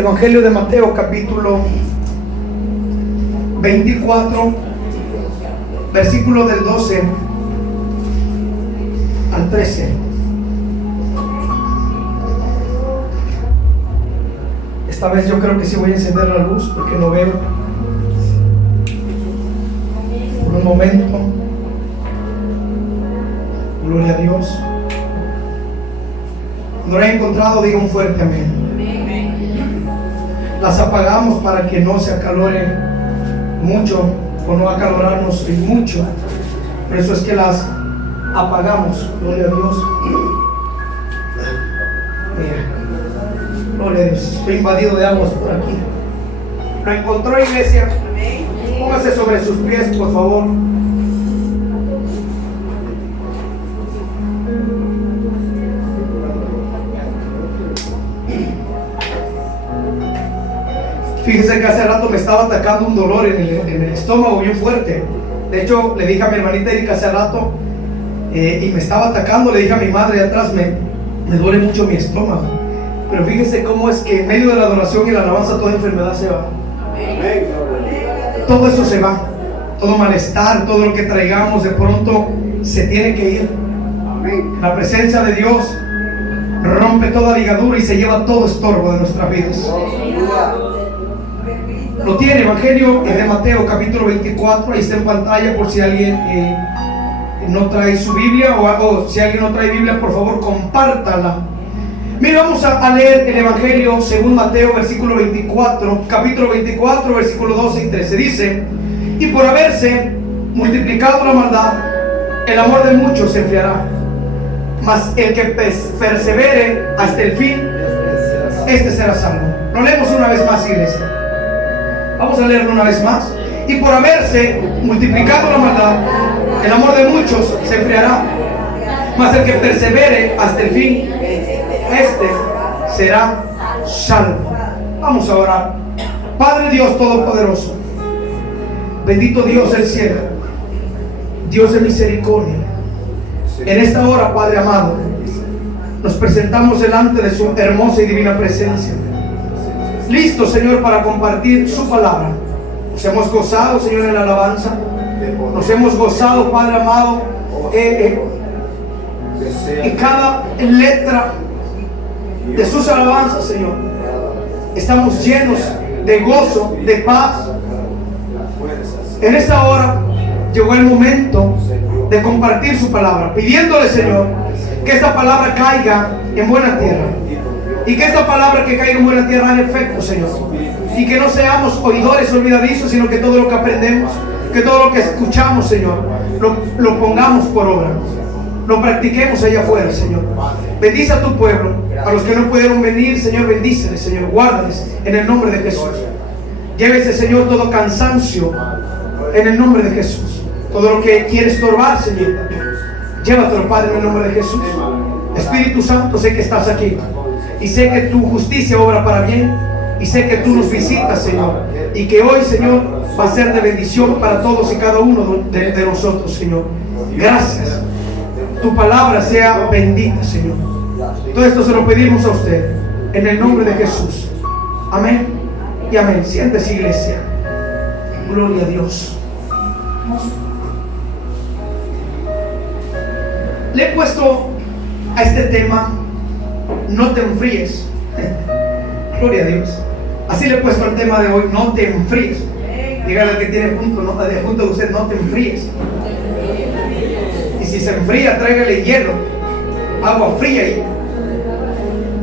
Evangelio de Mateo, capítulo 24, versículo del 12 al 13. Esta vez yo creo que sí voy a encender la luz porque no veo. Por un momento. Gloria a Dios. Cuando lo he encontrado, diga un fuerte amén. Las apagamos para que no se acalore mucho o no acalorarnos mucho. Por eso es que las apagamos. Gloria a Dios. Mira, gloria a Dios. Estoy invadido de aguas por aquí. ¿Lo encontró, iglesia? Póngase sobre sus pies, por favor. Fíjese que hace rato me estaba atacando un dolor en el estómago bien fuerte. De hecho, le dije a mi hermanita Erika hace rato y me estaba atacando. Le dije a mi madre de atrás, me duele mucho mi estómago. Pero fíjese cómo es que en medio de la adoración y la alabanza toda enfermedad se va. Todo eso se va. Todo malestar, todo lo que traigamos de pronto se tiene que ir. La presencia de Dios rompe toda ligadura y se lleva todo estorbo de nuestras vidas. Lo tiene, Evangelio de Mateo, capítulo 24. Ahí está en pantalla por si alguien no trae su Biblia o si alguien no trae Biblia, por favor compártala. Mira, vamos a leer el Evangelio según Mateo, versículo 24, capítulo 24, versículo 12 y 13. Dice: y por haberse multiplicado la maldad, el amor de muchos se enfriará, mas el que persevere hasta el fin, este será salvo. Lo leemos una vez más, iglesia. Vamos a leerlo una vez más. Y por haberse multiplicado la maldad, el amor de muchos se enfriará, mas el que persevere hasta el fin, este será salvo. Vamos a orar. Padre Dios Todopoderoso, bendito Dios del cielo, Dios de misericordia, en esta hora, Padre amado, nos presentamos delante de su hermosa y divina presencia, listos, Señor, para compartir su palabra. Nos hemos gozado, Señor, en la alabanza. Nos hemos gozado, Padre amado, en cada letra de sus alabanzas, Señor. Estamos llenos de gozo, de paz. En esta hora llegó el momento de compartir su palabra, pidiéndole, Señor, que esta palabra caiga en buena tierra. Y que esta palabra que caiga en buena tierra haga efecto, Señor. Y que no seamos oidores olvidadizos, sino que todo lo que aprendemos, que todo lo que escuchamos, Señor, lo pongamos por obra. Lo practiquemos allá afuera, Señor. Bendice a tu pueblo. A los que no pudieron venir, Señor, bendíceles, Señor. Guárdales en el nombre de Jesús. Llévese, Señor, todo cansancio en el nombre de Jesús. Todo lo que quiere estorbar, Señor, llévatelo, Padre, en el nombre de Jesús. Espíritu Santo, sé que estás aquí. Y sé que tu justicia obra para bien. Y sé que tú nos visitas, Señor. Y que hoy, Señor, va a ser de bendición para todos y cada uno de nosotros, Señor. Gracias. Tu palabra sea bendita, Señor. Todo esto se lo pedimos a usted en el nombre de Jesús. Amén y amén. Siéntese, iglesia. Gloria a Dios. Le he puesto a este tema: no te enfríes. Gloria a Dios. Así le he puesto al tema de hoy: no te enfríes. Dígale al que tiene junto de usted: no te enfríes. Y si se enfría, tráigale hielo, agua fría y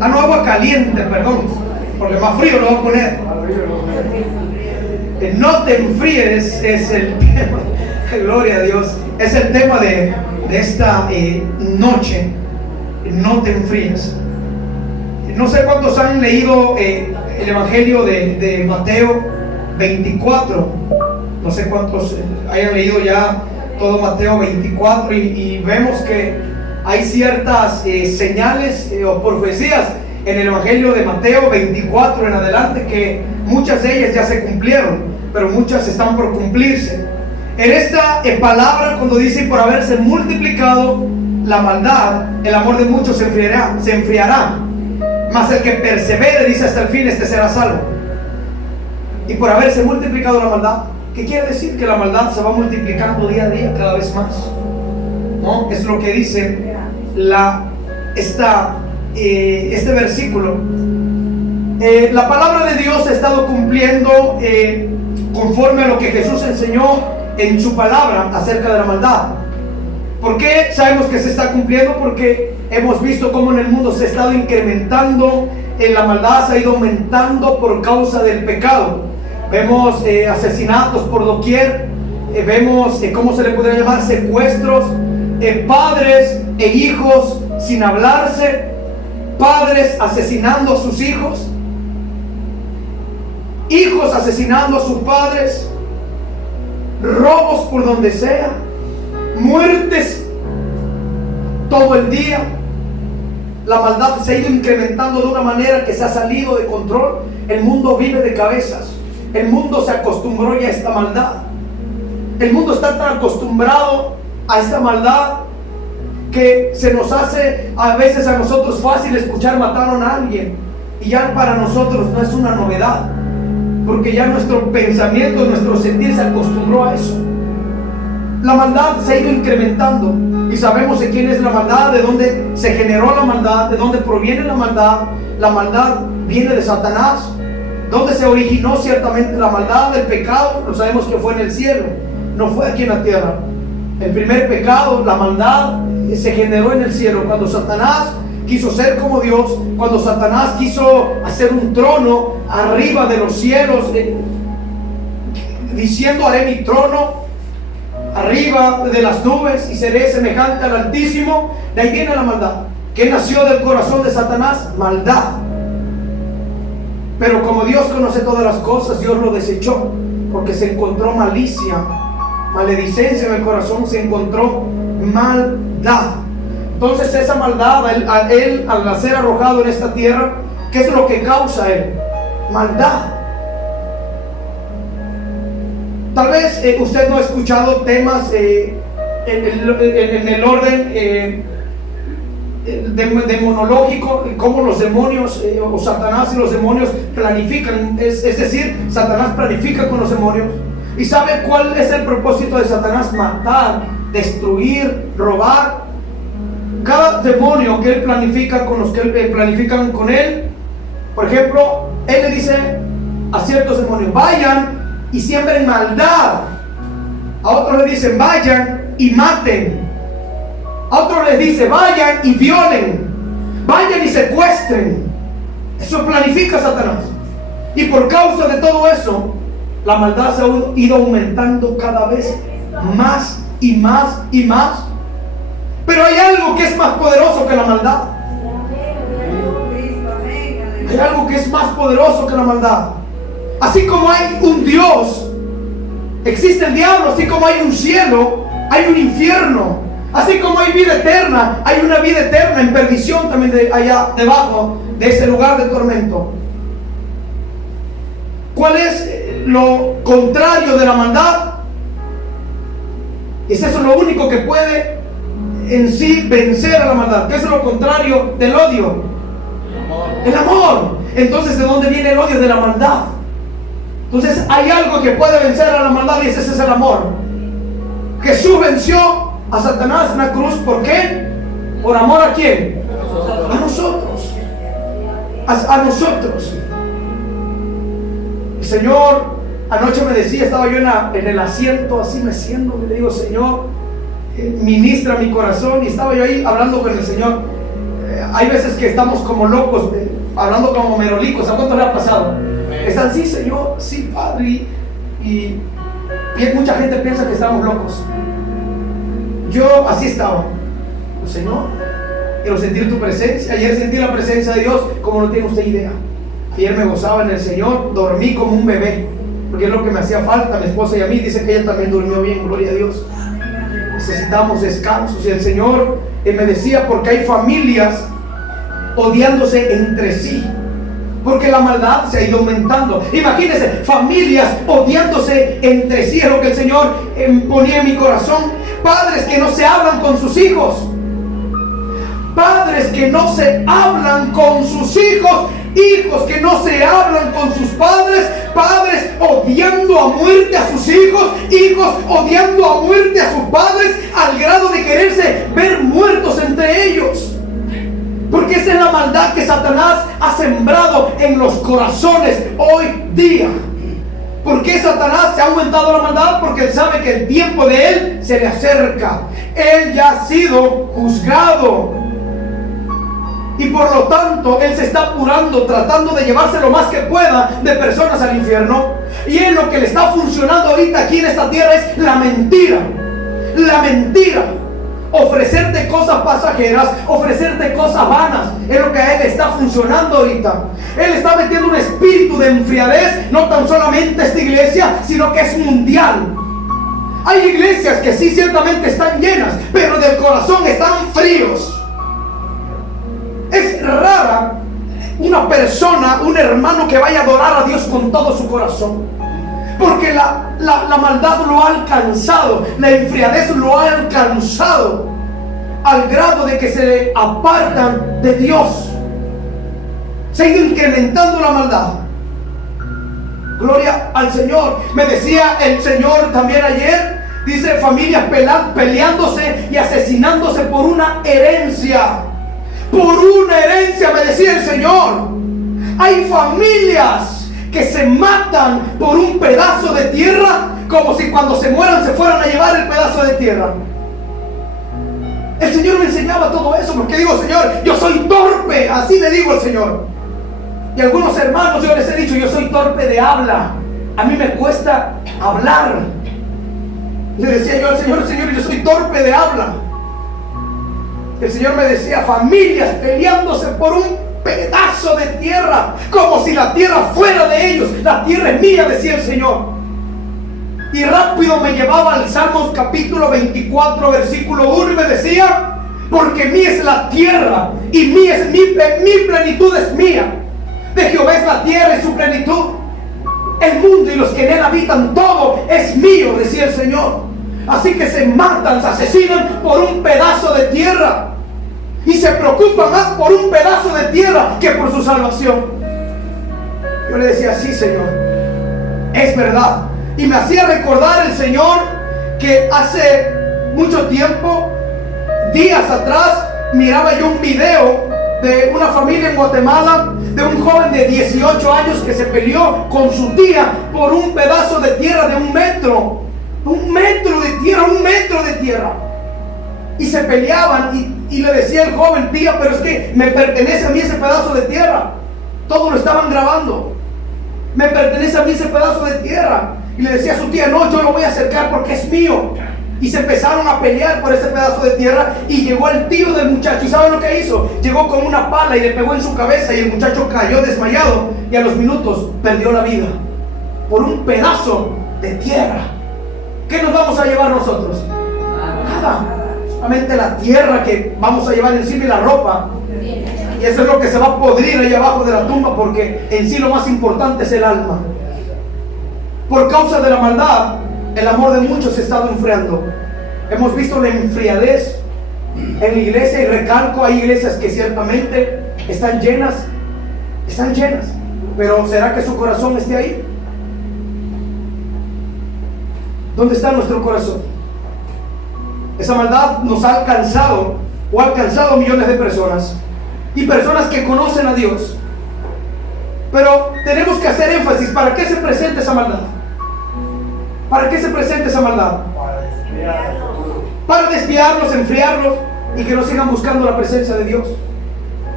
agua caliente, perdón, porque más frío lo va a poner. No te enfríes es el tema. Gloria a Dios. Es el tema de esta noche. No te enfríes. No sé cuántos han leído el Evangelio de Mateo 24. No sé cuántos hayan leído ya todo Mateo 24 y vemos que hay ciertas señales o profecías en el Evangelio de Mateo 24 en adelante, que muchas de ellas ya se cumplieron, pero muchas están por cumplirse. En esta palabra, cuando dice: por haberse multiplicado la maldad, el amor de muchos se enfriará. mas el que persevere, dice, hasta el fin, este será salvo. Y por haberse multiplicado la maldad, ¿qué quiere decir? Que la maldad se va multiplicando día a día, cada vez más, ¿no? Es lo que dice este versículo. La palabra de Dios ha estado cumpliendo conforme a lo que Jesús enseñó en su palabra acerca de la maldad. ¿Por qué sabemos que se está cumpliendo? Porque hemos visto cómo en el mundo se ha estado incrementando, la maldad se ha ido aumentando por causa del pecado. Vemos asesinatos por doquier, vemos, ¿cómo se le podría llamar? Secuestros, padres e hijos sin hablarse, padres asesinando a sus hijos, hijos asesinando a sus padres, robos por donde sea, muertes todo el día. La maldad se ha ido incrementando de una manera que se ha salido de control. El mundo vive de cabezas. El mundo se acostumbró ya a esta maldad. El mundo está tan acostumbrado a esta maldad que se nos hace a veces a nosotros fácil escuchar mataron a alguien, y ya para nosotros no es una novedad, porque ya nuestro pensamiento, nuestro sentir se acostumbró a eso. La maldad se ha ido incrementando y sabemos de quién es la maldad, de dónde se generó la maldad, de dónde proviene la maldad. La maldad viene de Satanás. ¿Dónde se originó ciertamente la maldad, el pecado? Lo sabemos que fue en el cielo, no fue aquí en la tierra. El primer pecado, la maldad, se generó en el cielo, cuando Satanás quiso ser como Dios, cuando Satanás quiso hacer un trono arriba de los cielos, diciendo: haré mi trono arriba de las nubes y seré semejante al Altísimo. De ahí viene la maldad. ¿Qué nació del corazón de Satanás? Maldad. Pero como Dios conoce todas las cosas, Dios lo desechó, porque se encontró malicia, maledicencia en el corazón, se encontró maldad. Entonces esa maldad, él al ser arrojado en esta tierra, ¿qué es lo que causa él? Maldad. Tal vez usted no ha escuchado temas en el orden demonológico, cómo los demonios o Satanás y los demonios planifican, es decir, Satanás planifica con los demonios. ¿Y sabe cuál es el propósito de Satanás? Matar, destruir, robar. Cada demonio que él planifica con los que planifican con él, por ejemplo, él le dice a ciertos demonios: vayan y siembren maldad. A otros le dicen: vayan y maten. A otros les dice: vayan y violen, vayan y secuestren. Eso planifica Satanás. Y por causa de todo eso, la maldad se ha ido aumentando cada vez más y más y más. Pero hay algo que es más poderoso que la maldad. Hay algo que es más poderoso que la maldad. Así como hay un Dios, existe el diablo. Así como hay un cielo, hay un infierno. Así como hay vida eterna, hay una vida eterna en perdición también allá debajo de ese lugar de tormento. ¿Cuál es lo contrario de la maldad? Es eso lo único que puede en sí vencer a la maldad. ¿Qué es lo contrario del odio? El amor. Entonces, ¿de dónde viene el odio? De la maldad. Entonces hay algo que puede vencer a la maldad, y ese es el amor. Jesús venció a Satanás en la cruz. ¿Por qué? ¿Por amor a quién? A nosotros. A nosotros. El Señor anoche me decía, estaba yo en el asiento así meciendo, y le digo: Señor, ministra mi corazón. Y estaba yo ahí hablando con el Señor. Hay veces que estamos como locos, hablando como merolicos. ¿A cuánto le ha pasado? Están: sí, Señor, sí, Padre. Y mucha gente piensa que estamos locos. Yo así estaba. Señor, quiero sentir tu presencia. Ayer sentí la presencia de Dios como no tiene usted idea. Ayer me gozaba en el Señor, dormí como un bebé, porque es lo que me hacía falta a mi esposa y a mí. Dice que ella también durmió bien, gloria a Dios. Necesitamos descansos. Y el Señor me decía: porque hay familias odiándose entre sí, porque la maldad se ha ido aumentando. Imagínense, familias odiándose entre sí. Es lo que el Señor ponía en mi corazón. Padres que no se hablan con sus hijos, padres que no se hablan con sus hijos, hijos que no se hablan con sus padres, padres odiando a muerte a sus hijos, hijos odiando a muerte a sus padres, al grado de quererse ver muertos entre ellos. Porque esa es la maldad que Satanás ha sembrado en los corazones hoy día. ¿Por qué Satanás se ha aumentado la maldad? Porque él sabe que el tiempo de él se le acerca. Él ya ha sido juzgado. Y por lo tanto, él se está apurando, tratando de llevarse lo más que pueda de personas al infierno. Y él lo que le está funcionando ahorita aquí en esta tierra es la mentira. La mentira. Ofrecerte cosas pasajeras, ofrecerte cosas vanas, es lo que a él está funcionando ahorita. Él está metiendo un espíritu de enfriadez, no tan solamente esta iglesia, sino que es mundial. Hay iglesias que sí ciertamente están llenas, pero del corazón están fríos. Es rara una persona, un hermano que vaya a adorar a Dios con todo su corazón. Porque la maldad lo ha alcanzado, la enfriadez lo ha alcanzado al grado de que se le apartan de Dios. Se ha ido incrementando la maldad. Gloria al Señor. Me decía el Señor también ayer, dice, familias peleándose y asesinándose por una herencia. Por una herencia, me decía el Señor. Hay familias que se matan por un pedazo de tierra, como si cuando se mueran se fueran a llevar el pedazo de tierra. El Señor me enseñaba todo eso, porque digo, Señor, yo soy torpe, así le digo al Señor. Y algunos hermanos yo les he dicho, yo soy torpe de habla, a mí me cuesta hablar. Le decía yo al Señor, Señor, yo soy torpe de habla. El Señor me decía, familias peleándose por un pedazo de tierra, como si la tierra fuera de ellos. La tierra es mía, decía el Señor. Y rápido me llevaba al Salmos capítulo 24 versículo 1 y me decía, porque mía es la tierra y mía es mi plenitud es mía. De Jehová es la tierra y su plenitud, el mundo y los que en él habitan, todo es mío, decía el Señor. Así que se matan, se asesinan por un pedazo de tierra. Y se preocupa más por un pedazo de tierra que por su salvación. Yo le decía, sí, Señor, es verdad. Y me hacía recordar el Señor que hace mucho tiempo, días atrás, miraba yo un video de una familia en Guatemala, de un joven de 18 años que se peleó con su tía por un pedazo de tierra de 1 metro. 1 metro de tierra, 1 metro de tierra. Y se peleaban y le decía el joven, tía, pero es que me pertenece a mí ese pedazo de tierra. Todo lo estaban grabando. Me pertenece a mí ese pedazo de tierra. Y le decía a su tía, no, yo lo voy a acercar porque es mío. Y se empezaron a pelear por ese pedazo de tierra. Y llegó el tío del muchacho. ¿Y saben lo que hizo? Llegó con una pala y le pegó en su cabeza. Y el muchacho cayó desmayado. Y a los minutos perdió la vida. Por un pedazo de tierra. ¿Qué nos vamos a llevar nosotros? Nada. Solamente la tierra que vamos a llevar encima y la ropa. Y eso es lo que se va a podrir ahí abajo de la tumba, porque en sí lo más importante es el alma. Por causa de la maldad, el amor de muchos se ha estado enfriando. Hemos visto la enfriadez en la iglesia, y recalco, hay iglesias que ciertamente están llenas, pero ¿será que su corazón esté ahí? ¿Dónde está nuestro corazón? Esa maldad nos ha alcanzado, o ha alcanzado a millones de personas, y personas que conocen a Dios. Pero tenemos que hacer énfasis. ¿Para qué se presenta esa maldad? ¿Para qué se presenta esa maldad? Para desviarlos, enfriarlos, y que no sigan buscando la presencia de Dios.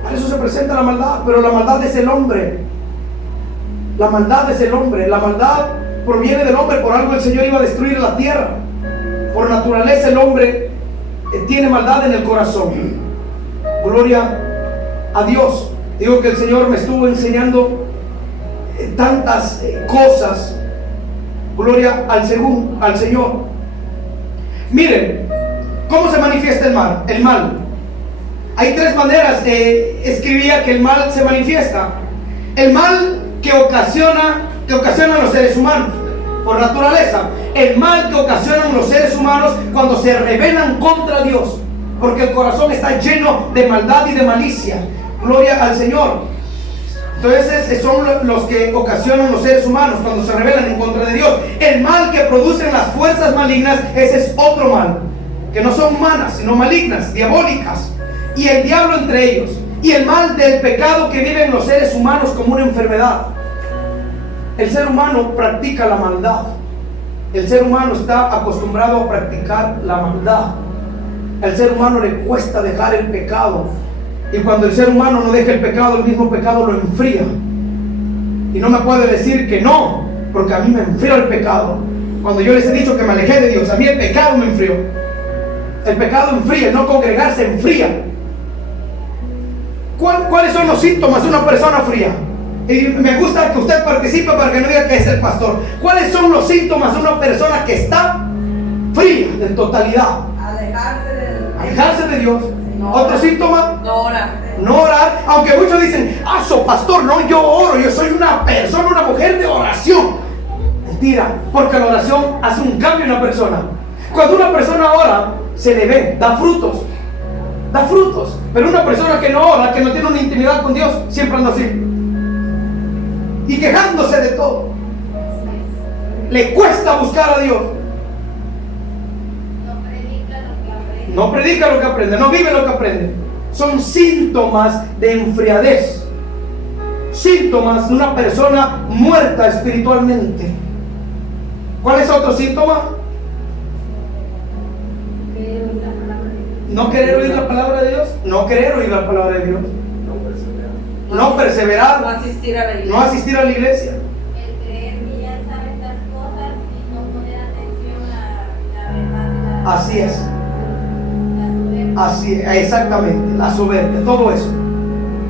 Para eso se presenta la maldad. Pero la maldad es el hombre. La maldad es el hombre. La maldad proviene del hombre. Por algo el Señor iba a destruir la tierra. Por naturaleza el hombre tiene maldad en el corazón. Gloria a Dios. Digo que el Señor me estuvo enseñando tantas cosas. Gloria al Señor. Miren cómo se manifiesta el mal. El mal. Hay 3 maneras. Escribía que el mal se manifiesta. El mal que ocasionan los seres humanos por naturaleza. El mal que ocasionan los seres humanos cuando se rebelan contra Dios. porque el corazón está lleno de maldad y de malicia. Gloria al Señor. Entonces son los que ocasionan los seres humanos cuando se rebelan en contra de Dios. El mal que producen las fuerzas malignas, ese es otro mal, que no son humanas, sino malignas, diabólicas, y el diablo entre ellos. Y el mal del pecado que viven los seres humanos como una enfermedad. El ser humano practica la maldad. El ser humano está acostumbrado a practicar la maldad. Al ser humano le cuesta dejar el pecado. Y cuando el ser humano no deja el pecado, el mismo pecado lo enfría. Y no me puede decir que no, porque a mí me enfrió el pecado. Cuando yo les he dicho que me alejé de Dios, a mí el pecado me enfrió. El pecado enfría, el no congregarse enfría. ¿Cuáles son los síntomas de una persona fría? Y me gusta que usted participe para que no diga que es el pastor. ¿Cuáles son los síntomas de una persona que está fría en totalidad? Alejarse de Dios. No. Otro síntoma, no orar. No orar, aunque muchos dicen, pastor, no, yo oro, yo soy una persona, una mujer de oración. Mentira, porque la oración hace un cambio en la persona. Cuando una persona ora, se le ve, da frutos. Da frutos. Pero una persona que no ora, que no tiene una intimidad con Dios, siempre anda así. Y quejándose de todo. Le cuesta buscar a Dios. No predica lo que aprende, no vive lo que aprende. Son síntomas de enfriadez. Síntomas de una persona muerta espiritualmente. ¿Cuál es otro síntoma? No querer oír la palabra de Dios. No querer oír la palabra de Dios. No perseverar. No asistir a la iglesia. No asistir a la iglesia. El creer que ya sabe estas cosas y no poner atención a la verdad. Así es. Así, exactamente, la soberbia, todo eso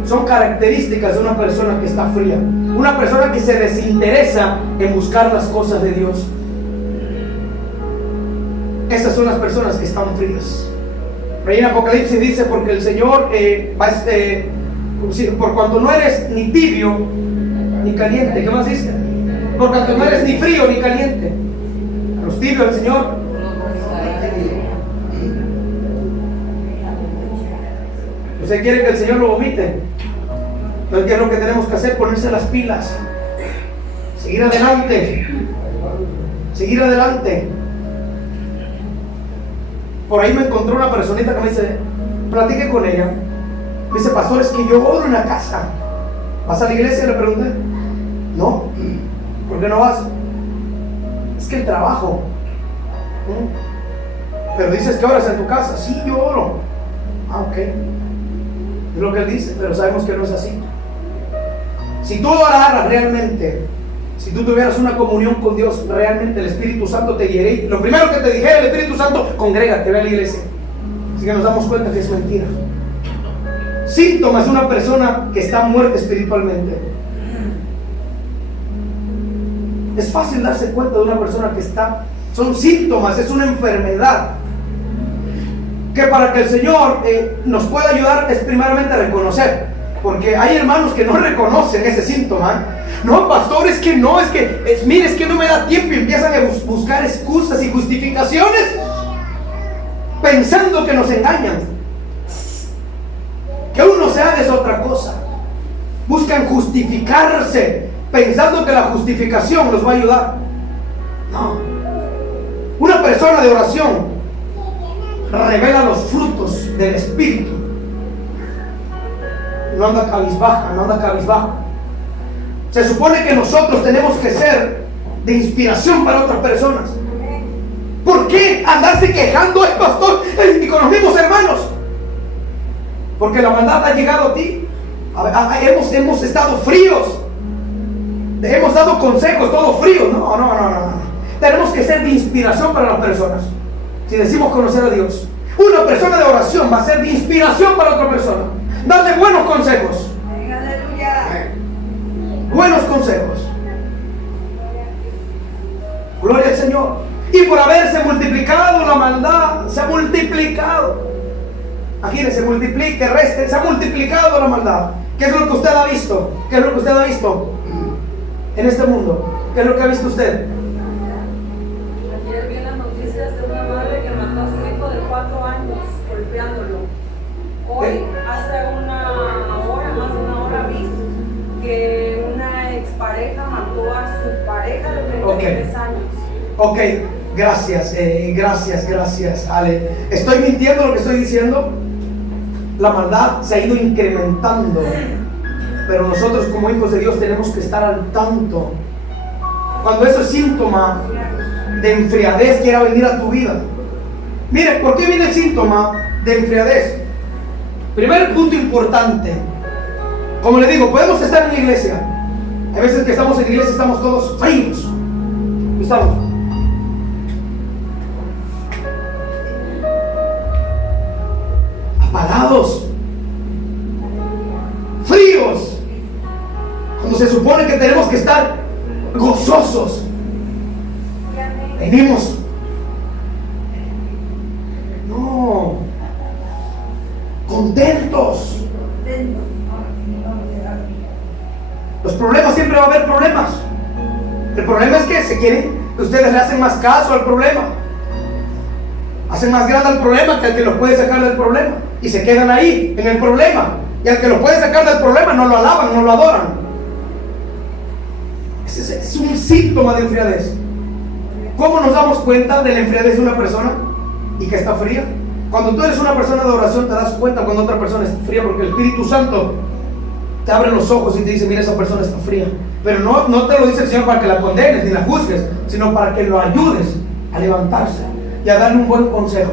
son características de una persona que está fría, una persona que se desinteresa en buscar las cosas de Dios. Esas son las personas que están frías. Ahí en Apocalipsis dice, porque el Señor por cuanto no eres ni tibio ni caliente. ¿Qué más dice? Por cuanto no eres ni frío ni caliente. A los tibios el Señor. ¿Usted quiere que el Señor lo vomite? Entonces, ¿qué es lo que tenemos que hacer? Ponerse las pilas. Seguir adelante. Seguir adelante. Por ahí me encontró una personita que me dice, platiqué con ella. Me dice, pastor, es que yo oro en la casa. ¿Vas a la iglesia? Le pregunté. No. ¿Por qué no vas? Es que el trabajo. Pero dices que oras en tu casa. Sí, yo oro. Ok. Es lo que él dice, pero sabemos que no es así. Si tú oraras realmente, si tú tuvieras una comunión con Dios, realmente el Espíritu Santo te guiaría. Lo primero que te dijera el Espíritu Santo, congrégate, ve a la iglesia. Así que nos damos cuenta que es mentira. Síntomas de una persona que está muerta espiritualmente. Es fácil darse cuenta de una persona que está, son síntomas, es una enfermedad. Que para que el Señor nos pueda ayudar es primeramente a reconocer, porque hay hermanos que no reconocen ese síntoma. No, pastor, es que no, mire, es que no me da tiempo, y empiezan a buscar excusas y justificaciones pensando que nos engañan. Que uno se haga es otra cosa. Buscan justificarse pensando que la justificación los va a ayudar. No. Una persona de oración revela los frutos del Espíritu. No anda cabizbaja, no anda cabizbajo. Se supone que nosotros tenemos que ser de inspiración para otras personas. ¿Por qué andarse quejando el pastor y con los mismos hermanos? Porque la maldad ha llegado a ti. Hemos estado fríos. Hemos dado consejos todos fríos. No. Tenemos que ser de inspiración para las personas. Si decimos conocer a Dios, una persona de oración va a ser de inspiración para otra persona. Darle buenos consejos. Aleluya. Buenos consejos. Gloria al Señor. Y por haberse multiplicado la maldad, se ha multiplicado. Imagínense, multiplique, reste, se ha multiplicado la maldad. ¿Qué es lo que usted ha visto? ¿Qué es lo que usted ha visto en este mundo? ¿Qué es lo que ha visto usted? Ayer vi las noticias de una madre que mató a su hijo de 4 años golpeándolo. Hoy, hace una hora, más de una hora, vi que una expareja mató a su pareja de 33 años. Ok, gracias, Ale. ¿Estoy mintiendo lo que estoy diciendo? La maldad se ha ido incrementando, pero nosotros como hijos de Dios tenemos que estar al tanto. Cuando eso es síntoma de enfriadez quiera venir a tu vida. Mire, ¿por qué viene el síntoma de enfriadez? Primer punto importante. Como le digo, podemos estar en la iglesia. Hay veces que estamos en la iglesia y estamos todos fríos. Estamos apagados, fríos, cuando se supone que tenemos que estar gozosos. Venimos, no, contentos. Los problemas, siempre va a haber problemas. El problema es que ustedes le hacen más caso al problema, hacen más grande al problema que al que los puede sacar del problema, y se quedan ahí en el problema, y al que los puede sacar del problema no lo alaban, no lo adoran. Ese es un síntoma de enfriadez. ¿Cómo nos damos cuenta de la enfriadez de una persona y que está fría? Cuando tú eres una persona de oración te das cuenta cuando otra persona está fría, porque el Espíritu Santo te abre los ojos y te dice: mira, esa persona está fría. Pero no te lo dice el Señor para que la condenes ni la juzgues, sino para que lo ayudes a levantarse y a darle un buen consejo.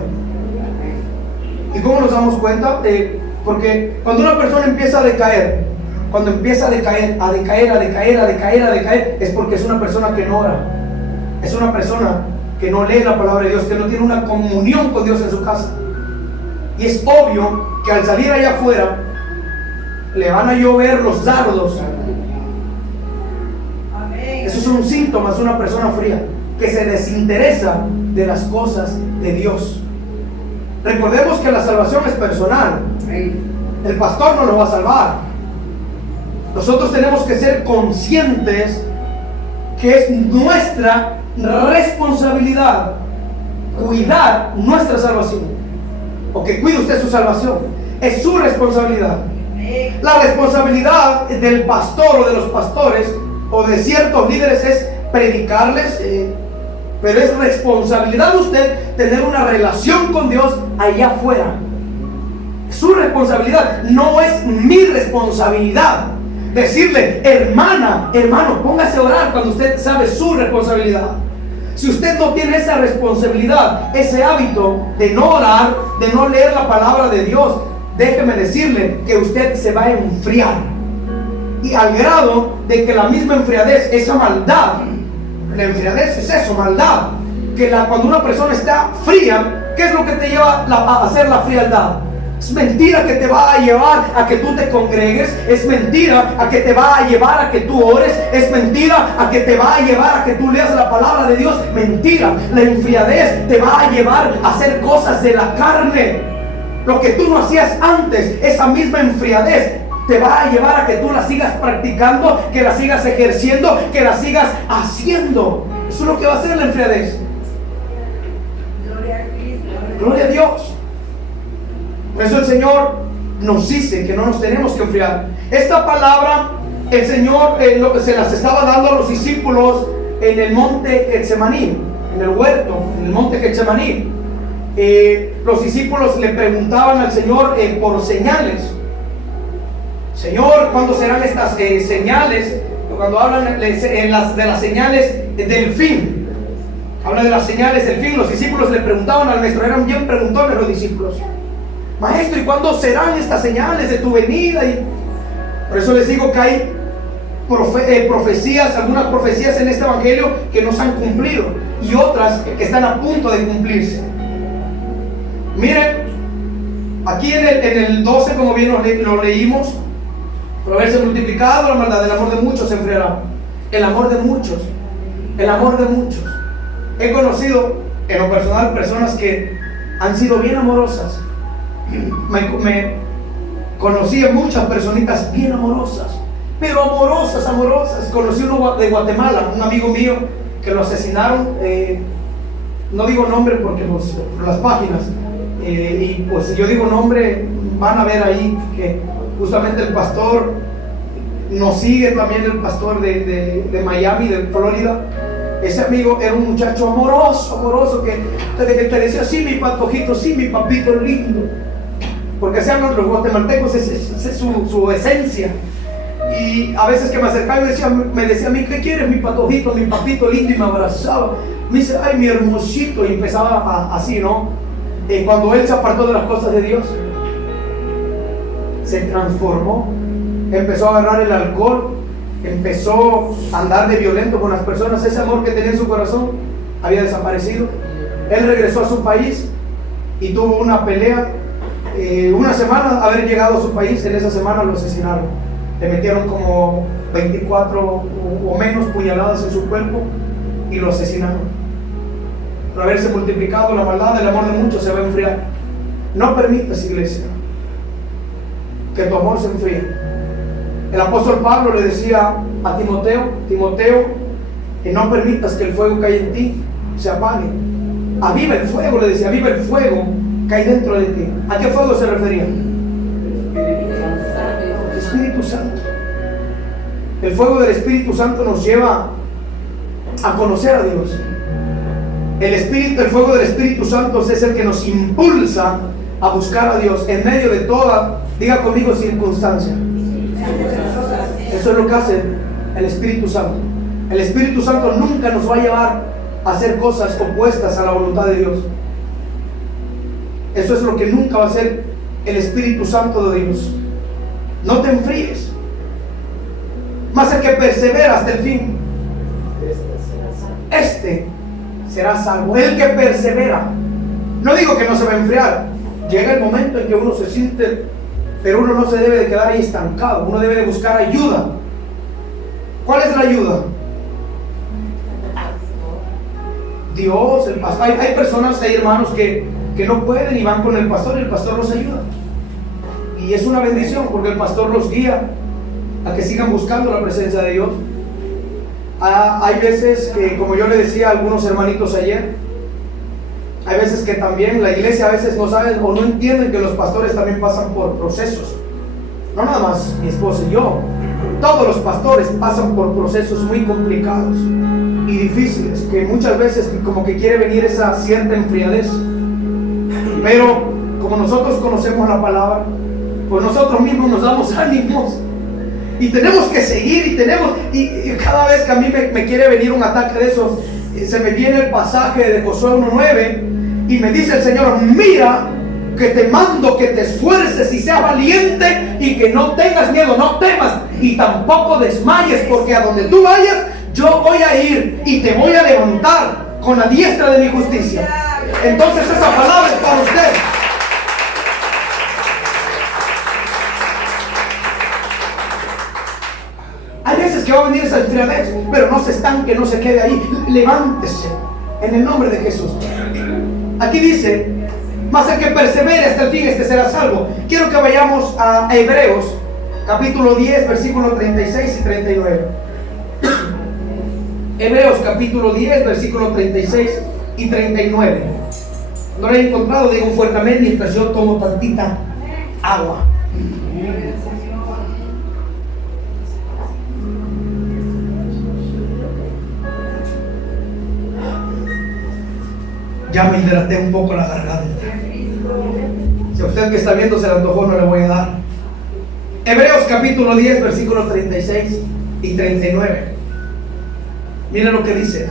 ¿Y cómo nos damos cuenta? Porque cuando una persona empieza a decaer, cuando empieza a decaer, es porque es una persona que no ora, es una persona que no lee la palabra de Dios, que no tiene una comunión con Dios en su casa. Y es obvio que al salir allá afuera le van a llover los dardos. Eso es un síntoma, es una persona fría que se desinteresa de las cosas de Dios. Recordemos que la salvación es personal. El pastor no nos va a salvar. Nosotros tenemos que ser conscientes que es nuestra responsabilidad cuidar nuestra salvación, o que cuide usted su salvación. Es su responsabilidad. La responsabilidad del pastor o de los pastores o de ciertos líderes es predicarles, pero es responsabilidad de usted tener una relación con Dios allá afuera. Es su responsabilidad, no es mi responsabilidad decirle: hermana, hermano, póngase a orar, cuando usted sabe su responsabilidad. Si usted no tiene esa responsabilidad, ese hábito de no orar, de no leer la palabra de Dios, déjeme decirle que usted se va a enfriar. Y al grado de que la misma enfriadez, esa maldad, la enfriadez es eso, maldad. Que cuando una persona está fría, ¿qué es lo que te lleva a hacer la frialdad? Es mentira que te va a llevar a que tú te congregues. Es mentira a que te va a llevar a que tú ores. Es mentira a que te va a llevar a que tú leas la palabra de Dios. Mentira. La enfriadez te va a llevar a hacer cosas de la carne. Lo que tú no hacías antes, esa misma enfriadez te va a llevar a que tú la sigas practicando, que la sigas ejerciendo, que la sigas haciendo. Eso es lo que va a hacer la enfriadez. Gloria a Dios. Por eso el Señor nos dice que no nos tenemos que enfriar. Esta palabra el Señor se las estaba dando a los discípulos en el monte Getsemaní, en el huerto, en el monte Getsemaní. Los discípulos le preguntaban al Señor por señales. Señor, ¿cuándo serán estas señales? Cuando hablan de las señales del fin, habla de las señales del fin. Los discípulos le preguntaban al maestro, eran bien preguntones los discípulos: Maestro, ¿y cuándo serán estas señales de tu venida? Y por eso les digo que hay profecías, algunas profecías en este evangelio que no se han cumplido y otras que están a punto de cumplirse. Miren, aquí en el 12, como bien lo leímos, por haberse multiplicado la maldad, el amor de muchos se enfriará. El amor de muchos, el amor de muchos. He conocido en lo personal personas que han sido bien amorosas. Me conocí a muchas personitas bien amorosas, pero amorosas. Conocí uno de Guatemala, un amigo mío, que lo asesinaron. No digo nombre porque por las páginas, y pues si yo digo nombre van a ver ahí que justamente el pastor nos sigue, también el pastor de Miami, de Florida. Ese amigo era un muchacho amoroso, que te decía, sí, mi patojito, sí, mi papito lindo, porque sean los guatemaltecos, es su esencia. Y a veces que me acercaba me decía a mí, ¿qué quieres, mi patojito, mi papito lindo? Y me abrazaba, me dice, ay, mi hermosito, y empezaba así, ¿no? Y cuando él se apartó de las cosas de Dios, se transformó, empezó a agarrar el alcohol, empezó a andar de violento con las personas. Ese amor que tenía en su corazón había desaparecido. Él regresó a su país y tuvo una pelea. Una semana haber llegado a su país, en esa semana lo asesinaron. Le metieron como 24 o menos puñaladas en su cuerpo y lo asesinaron. Por haberse multiplicado la maldad, el amor de muchos se va a enfriar. No permitas, iglesia, que tu amor se enfríe. El apóstol Pablo le decía a Timoteo, que no permitas que el fuego que hay en ti se apague. Aviva el fuego, le decía, aviva el fuego que hay dentro de ti. ¿A qué fuego se refería? El Espíritu Santo. El fuego del Espíritu Santo nos lleva a conocer a Dios. El fuego del Espíritu Santo es el que nos impulsa a buscar a Dios en medio de toda, diga conmigo, circunstancia. Eso es lo que hace el Espíritu Santo. El Espíritu Santo nunca nos va a llevar a hacer cosas opuestas a la voluntad de Dios. Eso es lo que nunca va a hacer el Espíritu Santo de Dios. No te enfríes, mas el que persevera hasta el fin, este será salvo. El que persevera. No digo que no se va a enfriar. Llega el momento en que uno se siente, pero uno no se debe de quedar ahí estancado. Uno debe de buscar ayuda. ¿Cuál es la ayuda? Dios, el pastor. Hay personas, hay hermanos que no pueden y van con el pastor los ayuda. Y es una bendición porque el pastor los guía a que sigan buscando la presencia de Dios. Hay veces que, como yo le decía a algunos hermanitos ayer, hay veces que también la iglesia a veces no sabe o no entienden que los pastores también pasan por procesos. No nada más mi esposa y yo. Todos los pastores pasan por procesos muy complicados y difíciles, que muchas veces como que quiere venir esa cierta enfriadez. Pero como nosotros conocemos la palabra, pues nosotros mismos nos damos ánimos y tenemos que seguir y cada vez que a mí me quiere venir un ataque de esos, se me viene el pasaje de Josué 1:9 y me dice el Señor, mira que te mando que te esfuerces y seas valiente y que no tengas miedo, no temas y tampoco desmayes, porque a donde tú vayas yo voy a ir y te voy a levantar con la diestra de mi justicia. Entonces esa palabra es para usted. Hay veces que va a venir esa enfriadez, pero no se estanque, no se quede ahí. Levántese en el nombre de Jesús. Aquí dice, mas el que persevere hasta el fin, este será salvo. Quiero que vayamos a Hebreos capítulo 10 versículos 36 y 39. Hebreos capítulo 10 versículos 36 y 39. No lo he encontrado, digo fuertemente mientras yo tomo tantita agua. Ya me hidraté un poco la garganta. Si a usted que está viendo se le antojó, no le voy a dar. Hebreos capítulo 10 versículos 36 y 39. Miren lo que dice.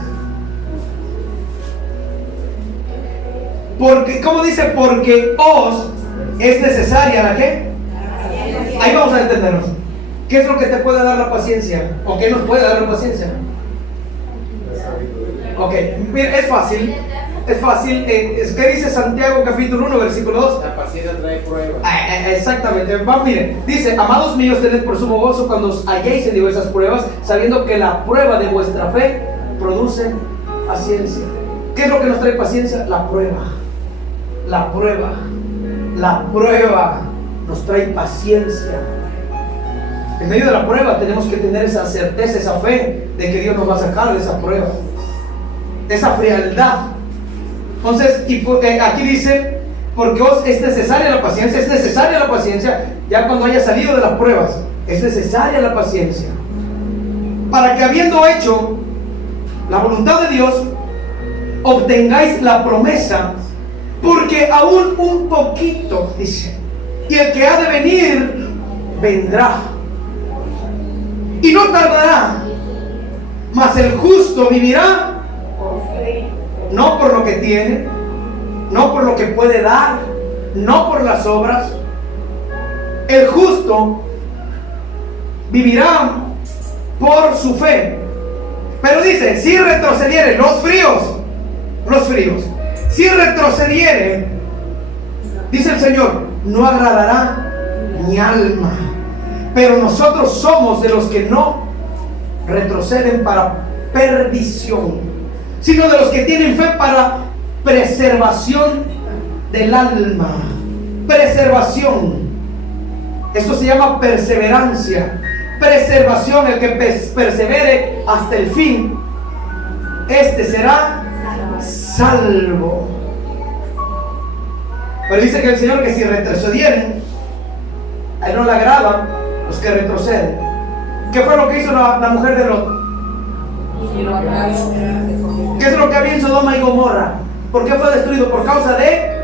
Porque, ¿cómo dice? Porque os es necesaria ¿la qué? Ahí vamos a entendernos. ¿Qué es lo que te puede dar la paciencia? ¿O qué nos puede dar la paciencia? Ok, mira, es fácil. Es fácil. ¿Qué dice Santiago capítulo 1 versículo 2? La paciencia trae pruebas. Exactamente. Miren, dice, amados míos, tened por sumo gozo cuando os halléis en diversas pruebas, sabiendo que la prueba de vuestra fe produce paciencia. ¿Qué es lo que nos trae paciencia? La prueba. La prueba. La prueba nos trae paciencia. En medio de la prueba tenemos que tener esa certeza, esa fe de que Dios nos va a sacar de esa prueba, de esa frialdad. Entonces, aquí dice, porque es necesaria la paciencia, es necesaria la paciencia, ya cuando haya salido de las pruebas, es necesaria la paciencia, para que habiendo hecho la voluntad de Dios, obtengáis la promesa, porque aún un poquito, dice, y el que ha de venir, vendrá, y no tardará, mas el justo vivirá, no por lo que tiene, no por lo que puede dar, no por las obras. El justo vivirá por su fe. Pero dice, si retrocediere, los fríos, si retrocediere, dice el Señor, no agradará mi alma. Pero nosotros somos de los que no retroceden para perdición, sino de los que tienen fe para preservación del alma. Preservación. Esto se llama perseverancia. Preservación. El que persevere hasta el fin, este será salvo. Pero dice que el Señor, que si retrocedieren, a Él no le agradan los que retroceden. ¿Qué fue lo que hizo la mujer de Lot? ¿Qué es lo que había en Sodoma y Gomorra? ¿Por qué fue destruido? Por causa de...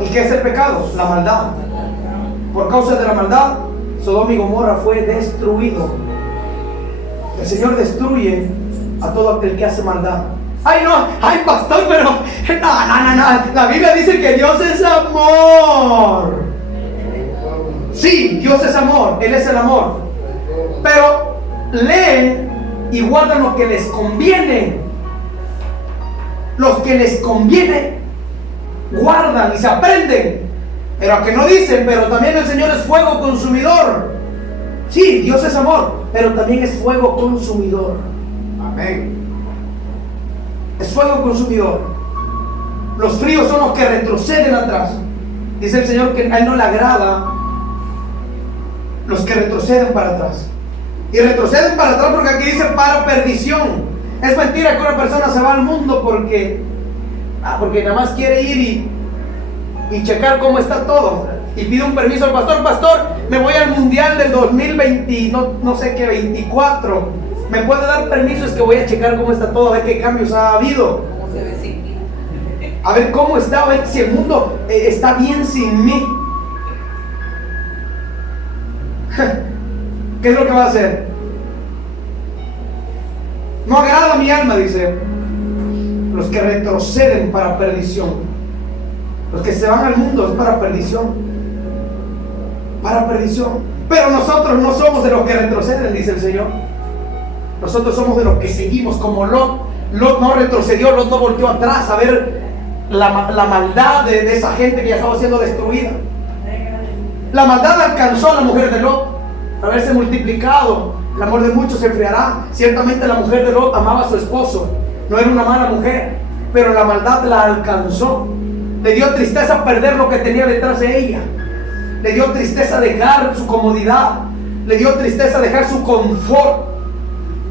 ¿Y qué es el pecado? La maldad. Por causa de la maldad, Sodoma y Gomorra fue destruido. El Señor destruye a todo aquel que hace maldad. Ay, no, ay, pastor, pero no. La Biblia dice que Dios es amor. Sí, Dios es amor, Él es el amor. Pero leen y guardan lo que les conviene. Los que les conviene guardan y se aprenden. Pero a que no dicen, pero también el Señor es fuego consumidor. Sí, Dios es amor, pero también es fuego consumidor. Amén. Es fuego consumidor. Los fríos son los que retroceden atrás. Dice el Señor que a Él no le agrada los que retroceden para atrás. Y retroceden para atrás porque aquí dice para perdición. Es mentira que una persona se va al mundo porque nada más quiere ir y checar cómo está todo. Y pide un permiso al pastor. Pastor, me voy al mundial del 2020, no sé qué, 24. ¿Me puede dar permiso? Es que voy a checar cómo está todo, a ver qué cambios ha habido. A ver cómo está, a ver si el mundo está bien sin mí. ¿Qué es lo que va a hacer? No agrada mi alma, dice. Los que retroceden para perdición. Los que se van al mundo es para perdición. Para perdición. Pero nosotros no somos de los que retroceden, dice el Señor. Nosotros somos de los que seguimos como Lot. Lot no retrocedió, Lot no volteó atrás a ver la maldad de esa gente que ya estaba siendo destruida. La maldad alcanzó a la mujer de Lot. Haberse multiplicado, el amor de muchos se enfriará. Ciertamente la mujer de Lot amaba a su esposo, no era una mala mujer, pero la maldad la alcanzó. Le dio tristeza perder lo que tenía detrás de ella. Le dio tristeza dejar su comodidad. Le dio tristeza dejar su confort.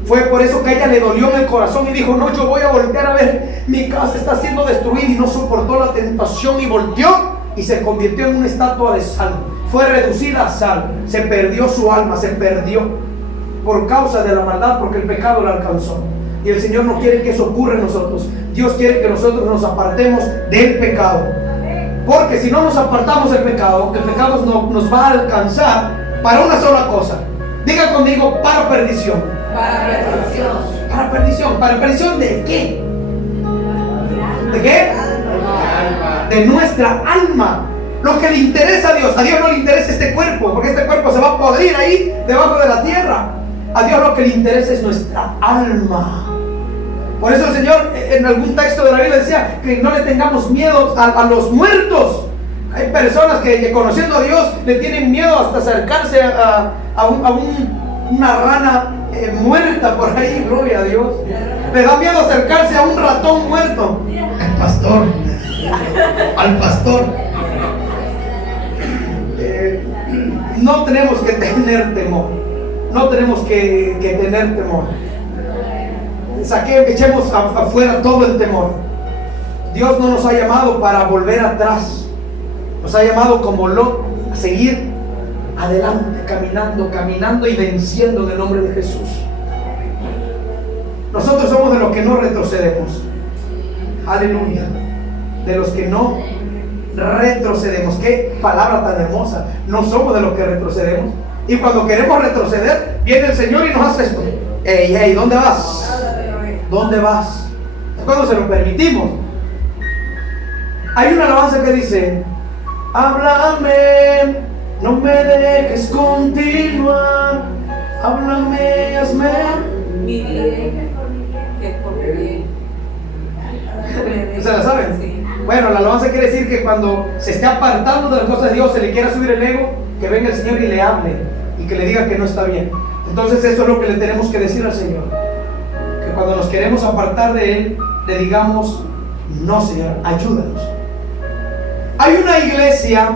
Fue por eso que a ella le dolió en el corazón y dijo, no, yo voy a voltear a ver, mi casa está siendo destruida. Y no soportó la tentación y volteó y se convirtió en una estatua de sal. Fue reducida a sal. Se perdió su alma, se perdió por causa de la maldad, porque el pecado la alcanzó. Y el Señor no quiere que eso ocurra en nosotros. Dios quiere que nosotros nos apartemos del pecado, porque si no nos apartamos del pecado, el pecado nos va a alcanzar para una sola cosa. Diga conmigo, para perdición. Para perdición. Para perdición. ¿Para perdición de qué? ¿De qué? De nuestra alma. Lo que le interesa a Dios no le interesa este cuerpo, porque este cuerpo se va a podrir ahí debajo de la tierra. A Dios lo que le interesa es nuestra alma. Por eso el Señor en algún texto de la Biblia decía que no le tengamos miedo a los muertos. Hay personas que conociendo a Dios le tienen miedo hasta acercarse a una rana muerta por ahí, gloria a Dios. Le da miedo acercarse a un ratón muerto. El pastor, al pastor. No tenemos que tener temor. No tenemos que tener temor. Echemos afuera todo el temor. Dios no nos ha llamado para volver atrás. Nos ha llamado como Lot a seguir adelante, caminando y venciendo en el nombre de Jesús. Nosotros somos de los que no retrocedemos. Aleluya. De los que no retrocedemos. Qué palabra tan hermosa. No somos de los que retrocedemos. Y cuando queremos retroceder, viene el Señor y nos hace esto. Ey, ¿dónde vas? ¿Dónde vas? Es cuando se lo permitimos. Hay una alabanza que dice: háblame, no me dejes continuar. Háblame, hazme Mi bien, que es por mi bien. ¿Se la saben? Sí. Bueno, la alabanza quiere decir que cuando se esté apartando de las cosas de Dios, se le quiera subir el ego, que venga el Señor y le hable y que le diga que no está bien. Entonces eso es lo que le tenemos que decir al Señor, que cuando nos queremos apartar de Él, le digamos: no, Señor, ayúdanos. Hay una iglesia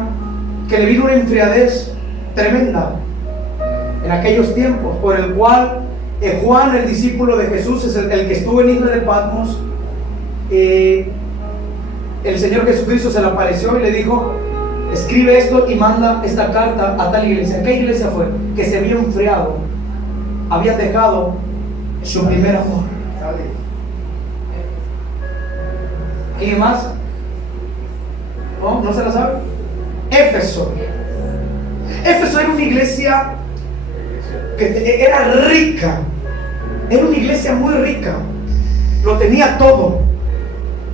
que le vino una enfriadez tremenda en aquellos tiempos, por el cual Juan, el discípulo de Jesús, es el que estuvo en Isla de Patmos. El Señor Jesucristo se le apareció y le dijo: escribe esto y manda esta carta a tal iglesia. ¿Qué iglesia fue? Que se había enfriado, había dejado su primer amor. ¿Quién más? ¿No? ¿No se la sabe? Éfeso. Éfeso era una iglesia que era rica. Era una iglesia muy rica. Lo tenía todo.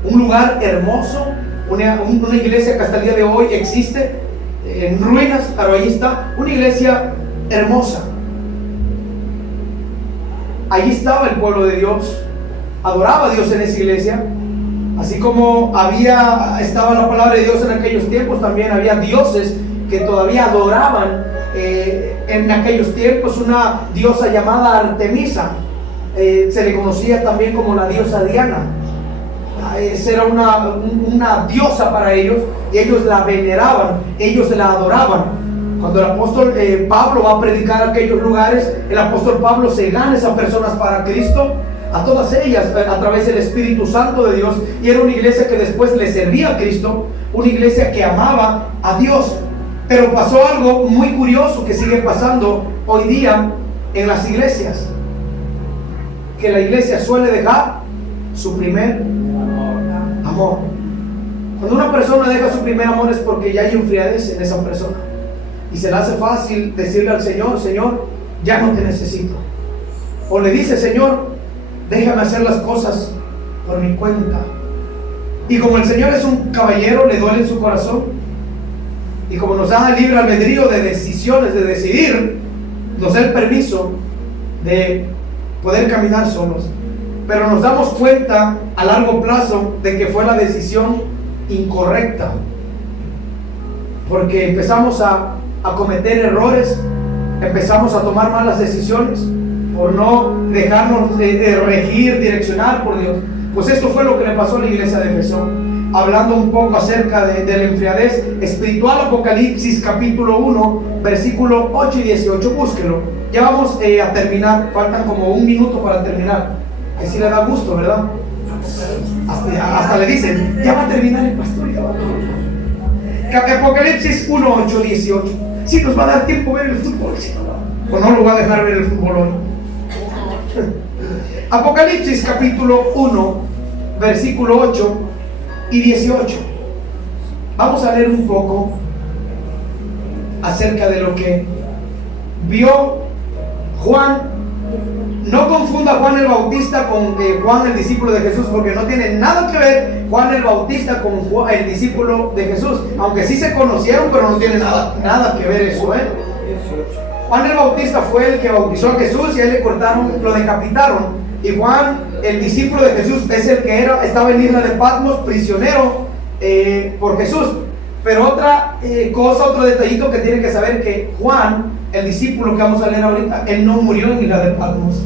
Un lugar hermoso. Una iglesia que hasta el día de hoy existe en ruinas, pero ahí está. Una iglesia hermosa. Allí estaba el pueblo de Dios. Adoraba a Dios en esa iglesia. Así como estaba la palabra de Dios en aquellos tiempos, también había dioses que todavía adoraban en aquellos tiempos. Una diosa llamada Artemisa, se le conocía también como la diosa Diana. Esa era una diosa para ellos y ellos la veneraban, ellos la adoraban. Cuando el apóstol Pablo va a predicar a aquellos lugares, el apóstol Pablo se gana a esas personas para Cristo, a todas ellas a través del Espíritu Santo de Dios, y era una iglesia que después le servía a Cristo, una iglesia que amaba a Dios. Pero pasó algo muy curioso que sigue pasando hoy día en las iglesias, que la iglesia suele dejar su primer amor. Cuando una persona deja su primer amor es porque ya hay enfriadez en esa persona y se le hace fácil decirle al Señor: Señor, ya no te necesito. O le dice: Señor, déjame hacer las cosas por mi cuenta. Y como el Señor es un caballero, le duele en su corazón, y como nos da el libre albedrío de decisiones, de decidir, nos da el permiso de poder caminar solos. Pero nos damos cuenta a largo plazo de que fue la decisión incorrecta, porque empezamos a cometer errores, empezamos a tomar malas decisiones por no dejarnos de regir, direccionar por Dios. Pues esto fue lo que le pasó a la iglesia de Éfeso. Hablando un poco acerca de la enfriadez espiritual, Apocalipsis capítulo 1 versículo 8 y 18, búsquelo. Ya vamos a terminar, faltan como un minuto para terminar, que sí le da gusto, ¿verdad? Hasta le dicen: ya va a terminar el pastor, ya va a terminar. Apocalipsis 1, 8, 18. Sí nos va a dar tiempo ver el fútbol, ¿sí? O no lo va a dejar ver el fútbol hoy. Apocalipsis capítulo 1 versículo 8 y 18. Vamos a leer un poco acerca de lo que vio Juan. No confunda Juan el Bautista con Juan el discípulo de Jesús, porque no tiene nada que ver Juan el Bautista con Juan, el discípulo de Jesús, aunque sí se conocieron, pero no tiene nada que ver eso, Juan el Bautista fue el que bautizó a Jesús y a él le cortaron, lo decapitaron. Y Juan, el discípulo de Jesús, es el que estaba en Isla de Patmos, prisionero por Jesús. Pero otra cosa, otro detallito que tienen que saber, que Juan, el discípulo que vamos a leer ahorita, él no murió en Isla de Patmos.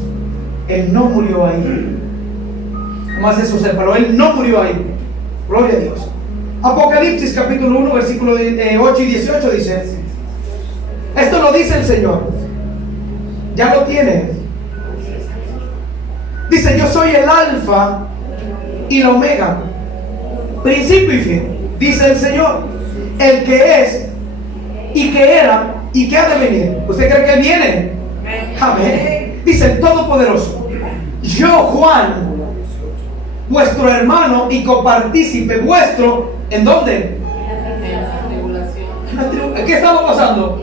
Él no murió ahí. Más eso separó, él no murió ahí. Gloria a Dios. Apocalipsis capítulo 1 versículo 8 y 18 dice: esto lo dice el Señor. Ya lo tiene. Dice: yo soy el alfa y la omega, principio y fin, dice el Señor, el que es y que era y que ha de venir. ¿Usted cree que viene? Amén. Dice el Todopoderoso: yo, Juan, vuestro hermano y copartícipe vuestro, ¿en dónde? ¿Qué estaba pasando?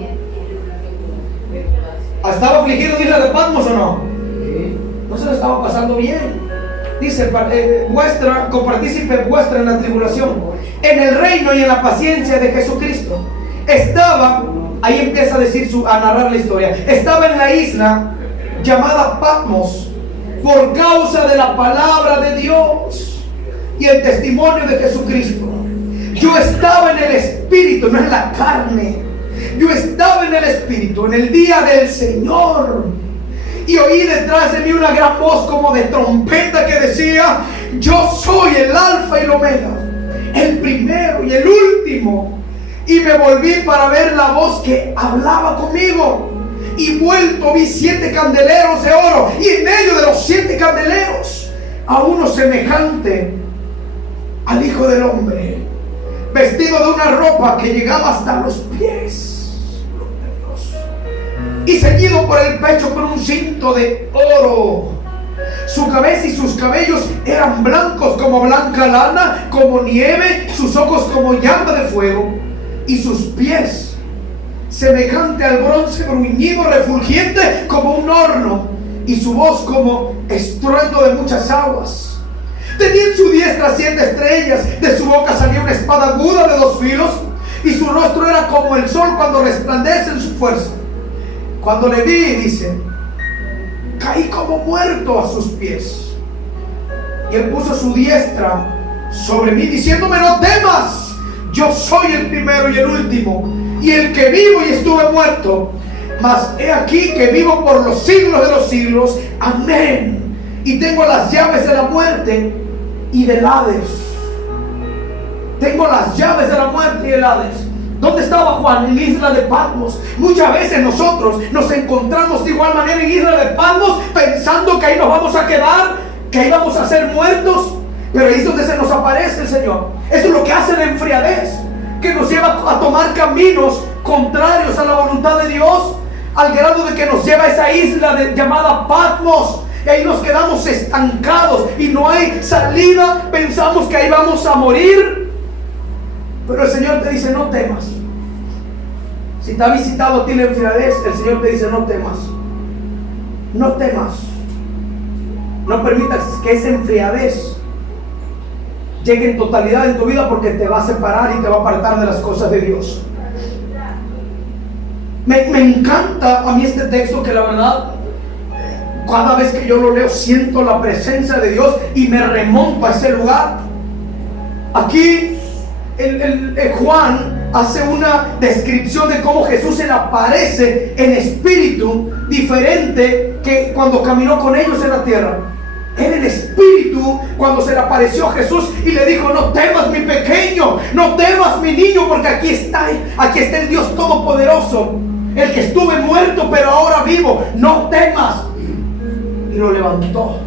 ¿Estaba afligido en Isla de Patmos o no? No se lo estaba pasando bien. Dice, vuestra, copartícipe vuestra en la tribulación, en el reino y en la paciencia de Jesucristo. Estaba, ahí empieza a narrar la historia. Estaba en la isla llamada Patmos por causa de la palabra de Dios y el testimonio de Jesucristo. Yo estaba en el Espíritu, no en la carne. Yo estaba en el Espíritu en el día del Señor, y oí detrás de mí una gran voz como de trompeta que decía: yo soy el Alfa y el Omega, el primero y el último. Y me volví para ver la voz que hablaba conmigo, y vuelto vi 7 candeleros de oro, y en medio de los 7 candeleros a uno semejante al Hijo del Hombre, vestido de una ropa que llegaba hasta los pies, y ceñido por el pecho con un cinto de oro. Su cabeza y sus cabellos eran blancos como blanca lana, como nieve, sus ojos como llama de fuego, y sus pies semejante al bronce bruñido, refulgente como un horno, y su voz como estruendo de muchas aguas. Tenía en su diestra 7 estrellas, de su boca salía una espada aguda de 2 filos, y su rostro era como el sol cuando resplandece en su fuerza. Cuando le vi, dice, caí como muerto a sus pies. Y él puso su diestra sobre mí, diciéndome: no temas, yo soy el primero y el último, y el que vivo y estuve muerto, mas he aquí que vivo por los siglos de los siglos. Amén. Y tengo las llaves de la muerte y del Hades. Tengo las llaves de la muerte y del Hades. ¿Dónde estaba Juan? En la isla de Patmos. Muchas veces nosotros nos encontramos de igual manera en isla de Patmos, pensando que ahí nos vamos a quedar, que ahí vamos a ser muertos. Pero ahí es donde se nos aparece el Señor. Eso es lo que hace la enfriadez, que nos lleva a tomar caminos contrarios a la voluntad de Dios, al grado de que nos lleva a esa isla llamada Patmos. Y ahí nos quedamos estancados y no hay salida. Pensamos que ahí vamos a morir. Pero el Señor te dice: no temas. Si te ha visitado a ti la enfriadez, el Señor te dice: no temas. No temas. No permitas que esa enfriadez llegue en totalidad en tu vida, porque te va a separar y te va a apartar de las cosas de Dios. Me encanta a mí este texto, que la verdad, cada vez que yo lo leo siento la presencia de Dios y me remonto a ese lugar. Aquí Juan hace una descripción de cómo Jesús se le aparece en espíritu, diferente que cuando caminó con ellos en la tierra. En el espíritu, cuando se le apareció a Jesús y le dijo: no temas, mi pequeño, no temas, mi niño, porque aquí está el Dios Todopoderoso, el que estuve muerto pero ahora vivo, no temas. Y lo levantó.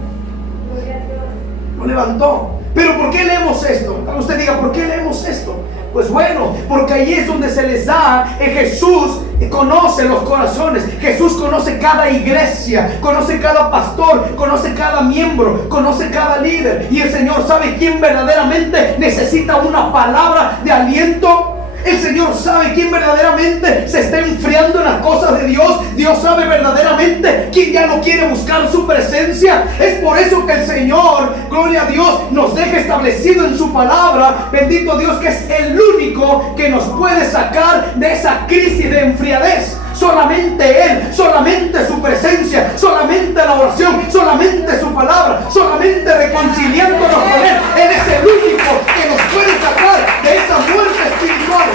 Lo levantó. Pero ¿por qué leemos esto? Usted diga: ¿por qué leemos esto? Pues bueno, porque ahí es donde se les da. Jesús conoce los corazones. Jesús conoce cada iglesia, conoce cada pastor, conoce cada miembro, conoce cada líder. Y el Señor sabe quién verdaderamente necesita una palabra de aliento. El Señor sabe quién verdaderamente se está enfriando en las cosas de Dios. Dios sabe verdaderamente quién ya no quiere buscar su presencia. Es por eso que el Señor, gloria a Dios, nos deja establecido en su palabra, bendito Dios, que es el único que nos puede sacar de esa crisis de enfriadez. Solamente Él, solamente su presencia, solamente la oración, solamente su palabra, solamente reconciliándonos con Él. Él es el único que nos puede sacar de esa muerte espiritual.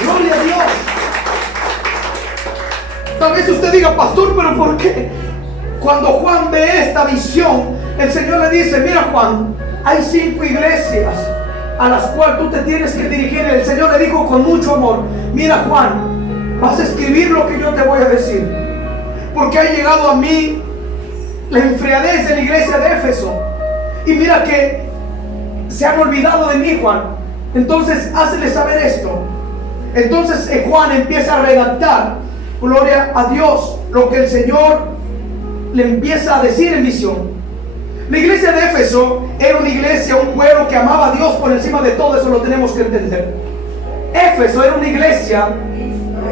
Gloria a Dios. Tal vez usted diga: pastor, ¿pero por qué? Cuando Juan ve esta visión, el Señor le dice: mira, Juan, hay 5 iglesias a las cuales tú te tienes que dirigir. El Señor le dijo con mucho amor: mira, Juan, vas a escribir lo que yo te voy a decir, porque ha llegado a mí la enfriadez de la iglesia de Éfeso. Y mira que se han olvidado de mí, Juan. Entonces, hácele saber esto. Entonces Juan empieza a redactar, gloria a Dios, lo que el Señor le empieza a decir en visión. La iglesia de Éfeso era una iglesia, un pueblo que amaba a Dios por encima de todo. Eso lo tenemos que entender. Éfeso era una iglesia,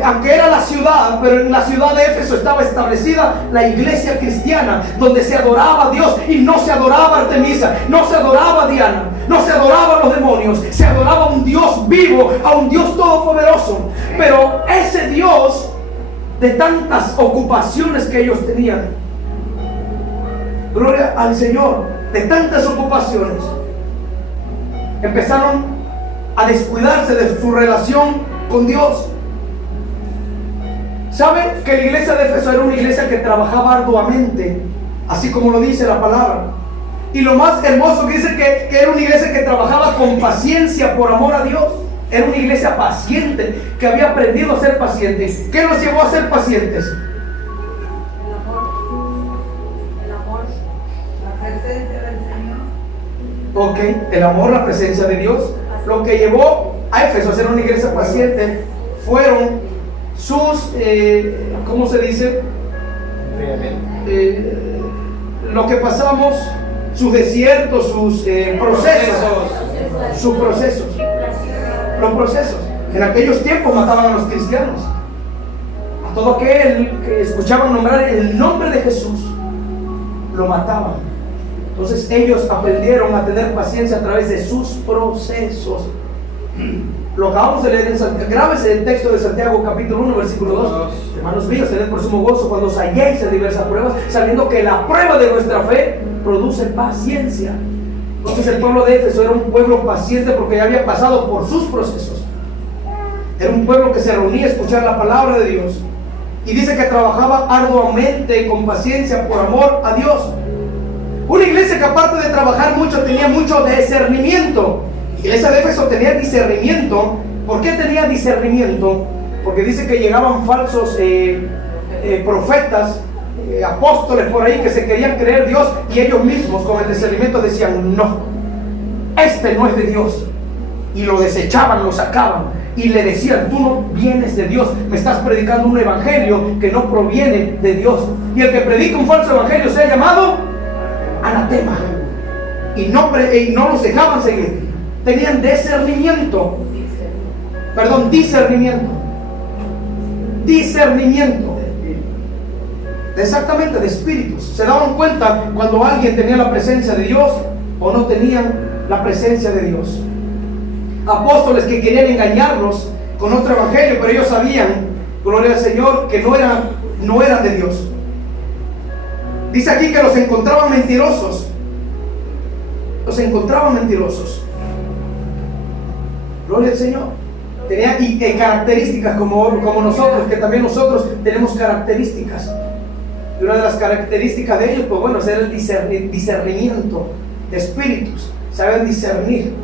aunque era la ciudad, pero en la ciudad de Éfeso estaba establecida la iglesia cristiana, donde se adoraba a Dios y no se adoraba a Artemisa, no se adoraba a Diana, no se adoraba a los demonios, se adoraba a un Dios vivo, a un Dios todopoderoso. Pero ese Dios, de tantas ocupaciones que ellos tenían, gloria al Señor, de tantas ocupaciones, empezaron a descuidarse de su relación con Dios. ¿Sabe que la iglesia de Éfeso era una iglesia que trabajaba arduamente, así como lo dice la palabra? Y lo más hermoso que dice que era una iglesia que trabajaba con paciencia por amor a Dios. Era una iglesia paciente, que había aprendido a ser paciente. ¿Qué los llevó a ser pacientes? El amor, la presencia del Señor. Ok, el amor, la presencia de Dios. Lo que llevó a Éfeso a ser una iglesia paciente fueron sus, ¿cómo se dice? Lo que pasamos, sus desiertos, sus procesos. Sus procesos. Los procesos. En aquellos tiempos mataban a los cristianos. A todo aquel que escuchaban nombrar el nombre de Jesús, lo mataban. Entonces ellos aprendieron a tener paciencia a través de sus procesos. Lo acabamos de leer en Santiago. Grábese el texto de Santiago capítulo 1 versículo 2. Hermanos míos, tened por sumo gozo cuando os halléis en diversas pruebas, sabiendo que la prueba de vuestra fe produce paciencia. Entonces el pueblo de Éfeso era un pueblo paciente porque ya había pasado por sus procesos. Era un pueblo que se reunía a escuchar la palabra de Dios. Y dice que trabajaba arduamente con paciencia por amor a Dios. Una iglesia que aparte de trabajar mucho tenía mucho discernimiento. La iglesia de Éfeso tenía discernimiento. ¿Por qué tenía discernimiento? Porque dice que llegaban falsos profetas, apóstoles por ahí que se querían creer Dios, y ellos mismos con el discernimiento decían: no, este no es de Dios, y lo desechaban, lo sacaban y le decían: tú no vienes de Dios, me estás predicando un evangelio que no proviene de Dios, y el que predica un falso evangelio se ha llamado anatema. Y no los dejaban seguir. Tenían discernimiento. Exactamente, de espíritus. Se daban cuenta cuando alguien tenía la presencia de Dios o no tenían la presencia de Dios. Apóstoles que querían engañarlos con otro evangelio, pero ellos sabían, gloria al Señor, que no eran de Dios. Dice aquí que los encontraban mentirosos. Los encontraban mentirosos. Gloria al Señor. Tenía características como nosotros, que también nosotros tenemos características. Y una de las características de ellos, pues bueno, es el discernimiento de espíritus. Saben discernir.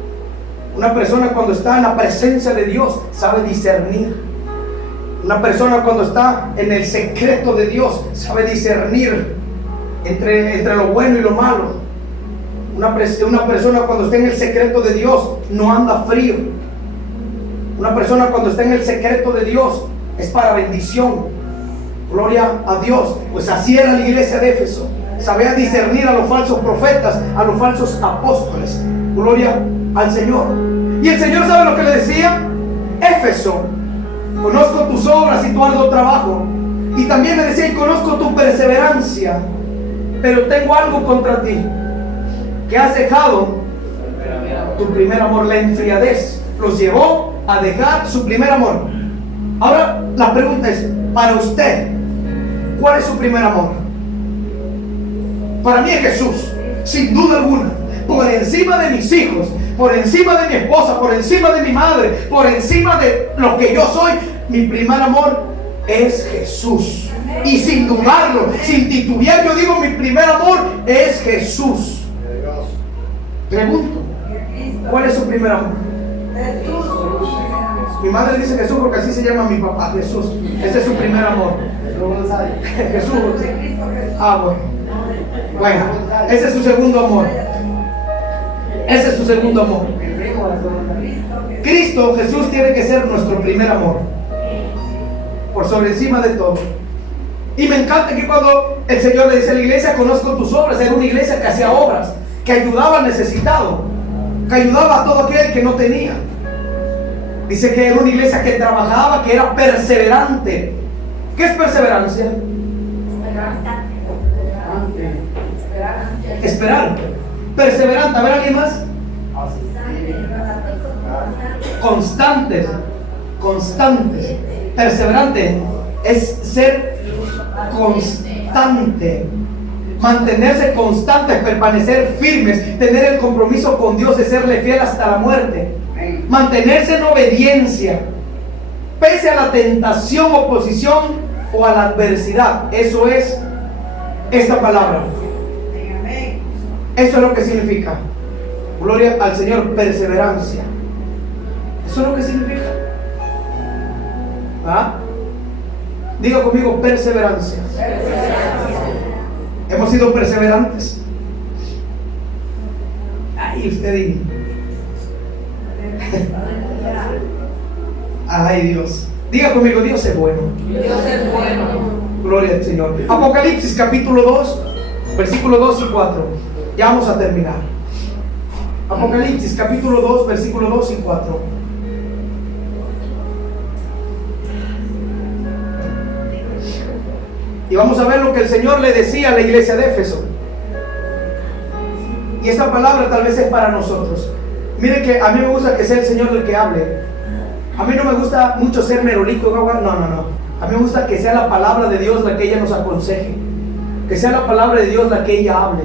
Una persona cuando está en la presencia de Dios sabe discernir. Una persona cuando está en el secreto de Dios sabe discernir entre lo bueno y lo malo. Una persona cuando está en el secreto de Dios no anda frío. Una persona cuando está en el secreto de Dios es para bendición. Gloria a Dios. Pues así era la iglesia de Éfeso. Sabía discernir a los falsos profetas, a los falsos apóstoles. Gloria al Señor. Y el Señor, ¿sabe lo que le decía? Éfeso, conozco tus obras y tu arduo trabajo. Y también le decía: y conozco tu perseverancia, pero tengo algo contra ti, que has dejado tu primer amor. La enfriadez los llevó a dejar su primer amor. Ahora la pregunta es, para usted, ¿cuál es su primer amor? Para mí es Jesús, sin duda alguna. Por encima de mis hijos, por encima de mi esposa, por encima de mi madre, por encima de lo que yo soy, mi primer amor es Jesús. Y sin dudarlo, sin titubear, yo digo: mi primer amor es Jesús. Pregunto, ¿cuál es su primer amor? Jesús. Mi madre dice Jesús porque así se llama mi papá, Jesús. Ese es su primer amor. Jesús. Bueno, ese es su segundo amor. Ese es su segundo amor. Cristo, Jesús, tiene que ser nuestro primer amor, por sobre encima de todo. Y me encanta que cuando el Señor le dice a la iglesia, conozco tus obras, era una iglesia que hacía obras, que ayudaba al necesitado, que ayudaba a todo aquel que no tenía. Dice que era una iglesia que trabajaba, que era perseverante. ¿Qué es perseverancia? Esperar. Perseverante. A ver, ¿alguien más? Constantes. Constantes. Perseverante es ser constante. Mantenerse constantes, permanecer firmes, tener el compromiso con Dios de serle fiel hasta la muerte. Mantenerse en obediencia, pese a la tentación, oposición o a la adversidad. Eso es esta palabra. Eso es lo que significa. Gloria al Señor, perseverancia. Eso es lo que significa. ¿Ah? Diga conmigo, perseverancia. Hemos sido perseverantes. Ay, usted dice. Ay, Dios. Diga conmigo, Dios es bueno. Dios es bueno. Gloria al Señor. Apocalipsis capítulo 2, versículo 2 y 4. Ya vamos a terminar. Apocalipsis capítulo 2, versículo 2 y 4. Y vamos a ver lo que el Señor le decía a la iglesia de Éfeso. Y esta palabra tal vez es para nosotros. Mire que a mí me gusta que sea el Señor el que hable. A mí no me gusta mucho ser merolico. No. A mí me gusta que sea la palabra de Dios la que ella nos aconseje. Que sea la palabra de Dios la que ella hable.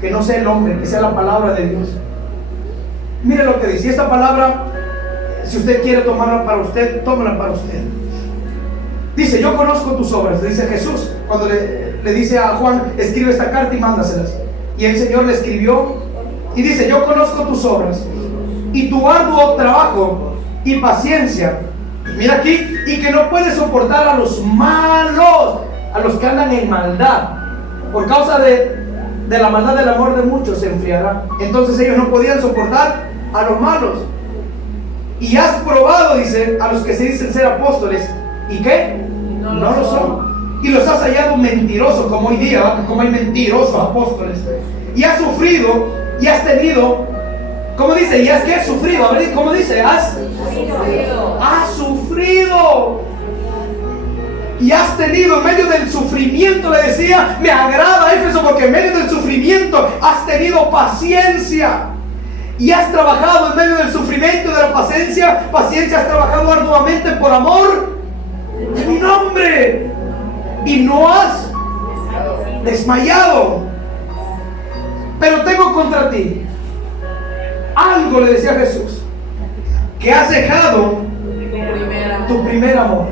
Que no sea el hombre, que sea la palabra de Dios. Mire lo que dice. Esta palabra, si usted quiere tomarla para usted, tómala para usted. Dice, yo conozco tus obras, le dice Jesús. Cuando le dice a Juan, escribe esta carta y mándaselas. Y el Señor le escribió y dice, yo conozco tus obras y tu arduo trabajo y paciencia. Mira aquí, y que no puedes soportar a los malos, a los que andan en maldad. Por causa de la maldad del amor de muchos se enfriará. Entonces ellos no podían soportar a los malos. Y has probado, dice, a los que se dicen ser apóstoles. ¿Y qué? No lo son. Y los has hallado mentirosos, como hoy día, ¿verdad? Como hay mentirosos apóstoles. Y has sufrido, y has tenido, ¿cómo dice? ¿Y has qué? Sufrido. A ver, ¿cómo dice? Has sufrido. Y has tenido, en medio del sufrimiento, le decía, me agrada Éfeso, porque en medio del sufrimiento has tenido paciencia. Y has trabajado en medio del sufrimiento, de la paciencia has trabajado arduamente por amor de mi nombre. Y no has desmayado. Pero tengo contra ti algo, le decía Jesús, que has dejado tu primer amor.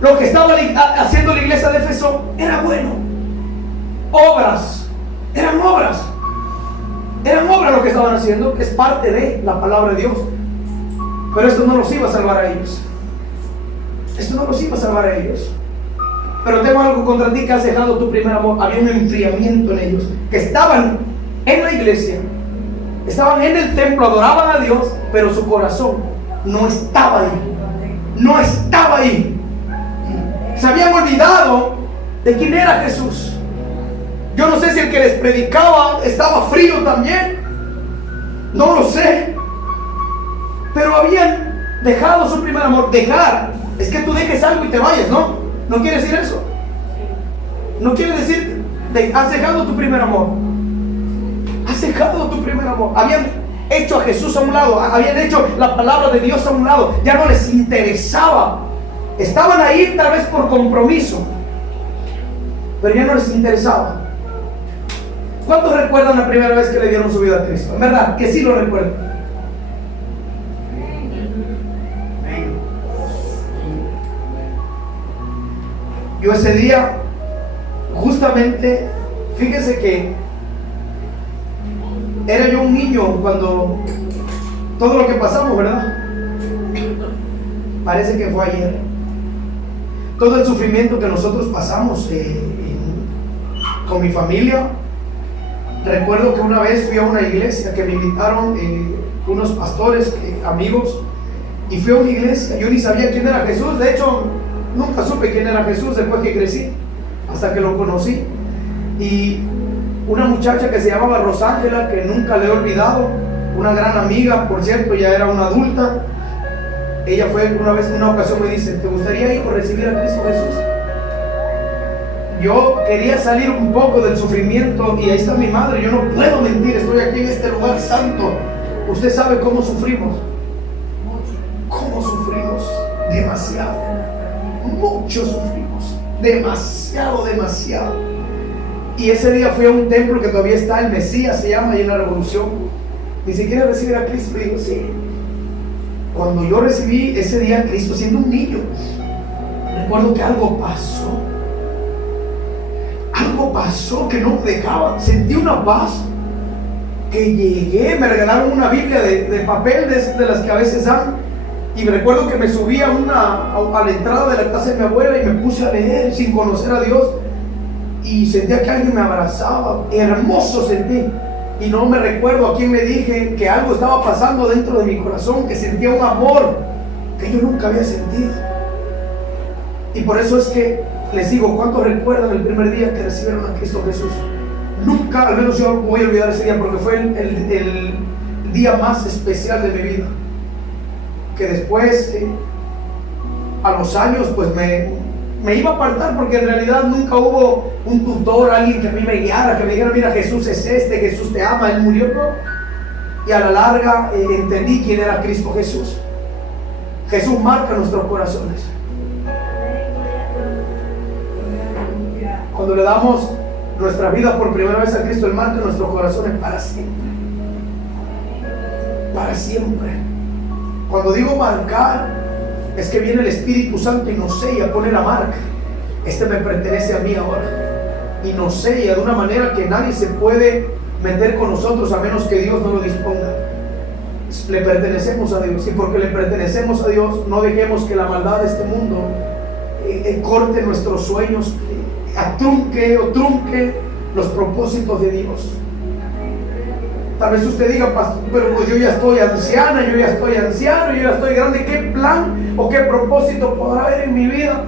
Lo que estaba haciendo la iglesia de Éfeso era bueno. Eran obras lo que estaban haciendo, que es parte de la palabra de Dios. Pero esto no los iba a salvar a ellos. Pero tengo algo contra ti, que has dejado tu primer amor. Había un enfriamiento en ellos, que estaban en la iglesia, estaban en el templo, adoraban a Dios, pero su corazón no estaba ahí. Se habían olvidado de quién era Jesús. Yo no sé si el que les predicaba estaba frío también, no lo sé, pero habían dejado su primer amor. Dejar es que tú dejes algo y te vayas, ¿no? ¿No quiere decir eso? No quiere decir has dejado tu primer amor. Habían hecho a Jesús a un lado, habían hecho la palabra de Dios a un lado, ya no les interesaba. Estaban ahí tal vez por compromiso, pero ya no les interesaba. ¿Cuántos recuerdan la primera vez que le dieron su vida a Cristo? En verdad, que sí lo recuerdan. Yo ese día, justamente, fíjense que era yo un niño cuando todo lo que pasamos, ¿verdad? Parece que fue ayer. Todo el sufrimiento que nosotros pasamos con mi familia. Recuerdo que una vez fui a una iglesia que me invitaron unos pastores, amigos, y fui a una iglesia. Yo ni sabía quién era Jesús. De hecho, nunca supe quién era Jesús después que crecí, hasta que lo conocí. Y una muchacha que se llamaba Rosángela, que nunca le he olvidado, una gran amiga, por cierto, ya era una adulta. Ella fue una vez, en una ocasión me dice: ¿te gustaría, hijo, recibir a Cristo Jesús? Yo quería salir un poco del sufrimiento, y ahí está mi madre. Yo no puedo mentir, estoy aquí en este lugar santo. Usted sabe cómo sufrimos. ¿Cómo sufrimos? Demasiado. Mucho sufrimos. Demasiado, demasiado. Y ese día fui a un templo que todavía está, el Mesías se llama, ahí en la Revolución. Ni siquiera recibir a Cristo. Y digo, sí. Cuando yo recibí ese día a Cristo siendo un niño, recuerdo que algo pasó. Algo pasó que no me dejaba. Sentí una paz. Que llegué, me regalaron una Biblia de papel, de las que a veces dan. Y recuerdo que me subí a la entrada de la casa de mi abuela y me puse a leer sin conocer a Dios. Y sentía que alguien me abrazaba. Hermoso sentí. Y no me recuerdo a quién le dije que algo estaba pasando dentro de mi corazón, que sentía un amor que yo nunca había sentido. Y por eso es que les digo, ¿cuántos recuerdan el primer día que recibieron a Cristo Jesús? Nunca, al menos yo voy a olvidar ese día, porque fue el día más especial de mi vida. Que después, a los años, pues me iba a apartar, porque en realidad nunca hubo un tutor, alguien que a mí me guiara, que me dijera: mira, Jesús es este, Jesús te ama, Él murió, ¿no? Y a la larga entendí quién era Cristo Jesús. Jesús marca nuestros corazones. Cuando le damos nuestra vida por primera vez a Cristo, Él marca nuestros corazones para siempre. Para siempre. Cuando digo marcar, es que viene el Espíritu Santo y nos sella, pone la marca. Este me pertenece a mí ahora. Y nos sella de una manera que nadie se puede meter con nosotros a menos que Dios no lo disponga. Le pertenecemos a Dios, y porque le pertenecemos a Dios, no dejemos que la maldad de este mundo corte nuestros sueños, trunque los propósitos de Dios. Tal vez usted diga: pastor, pero pues yo ya estoy anciana, yo ya estoy anciano, yo ya estoy grande. ¿Qué plan o qué propósito podrá haber en mi vida?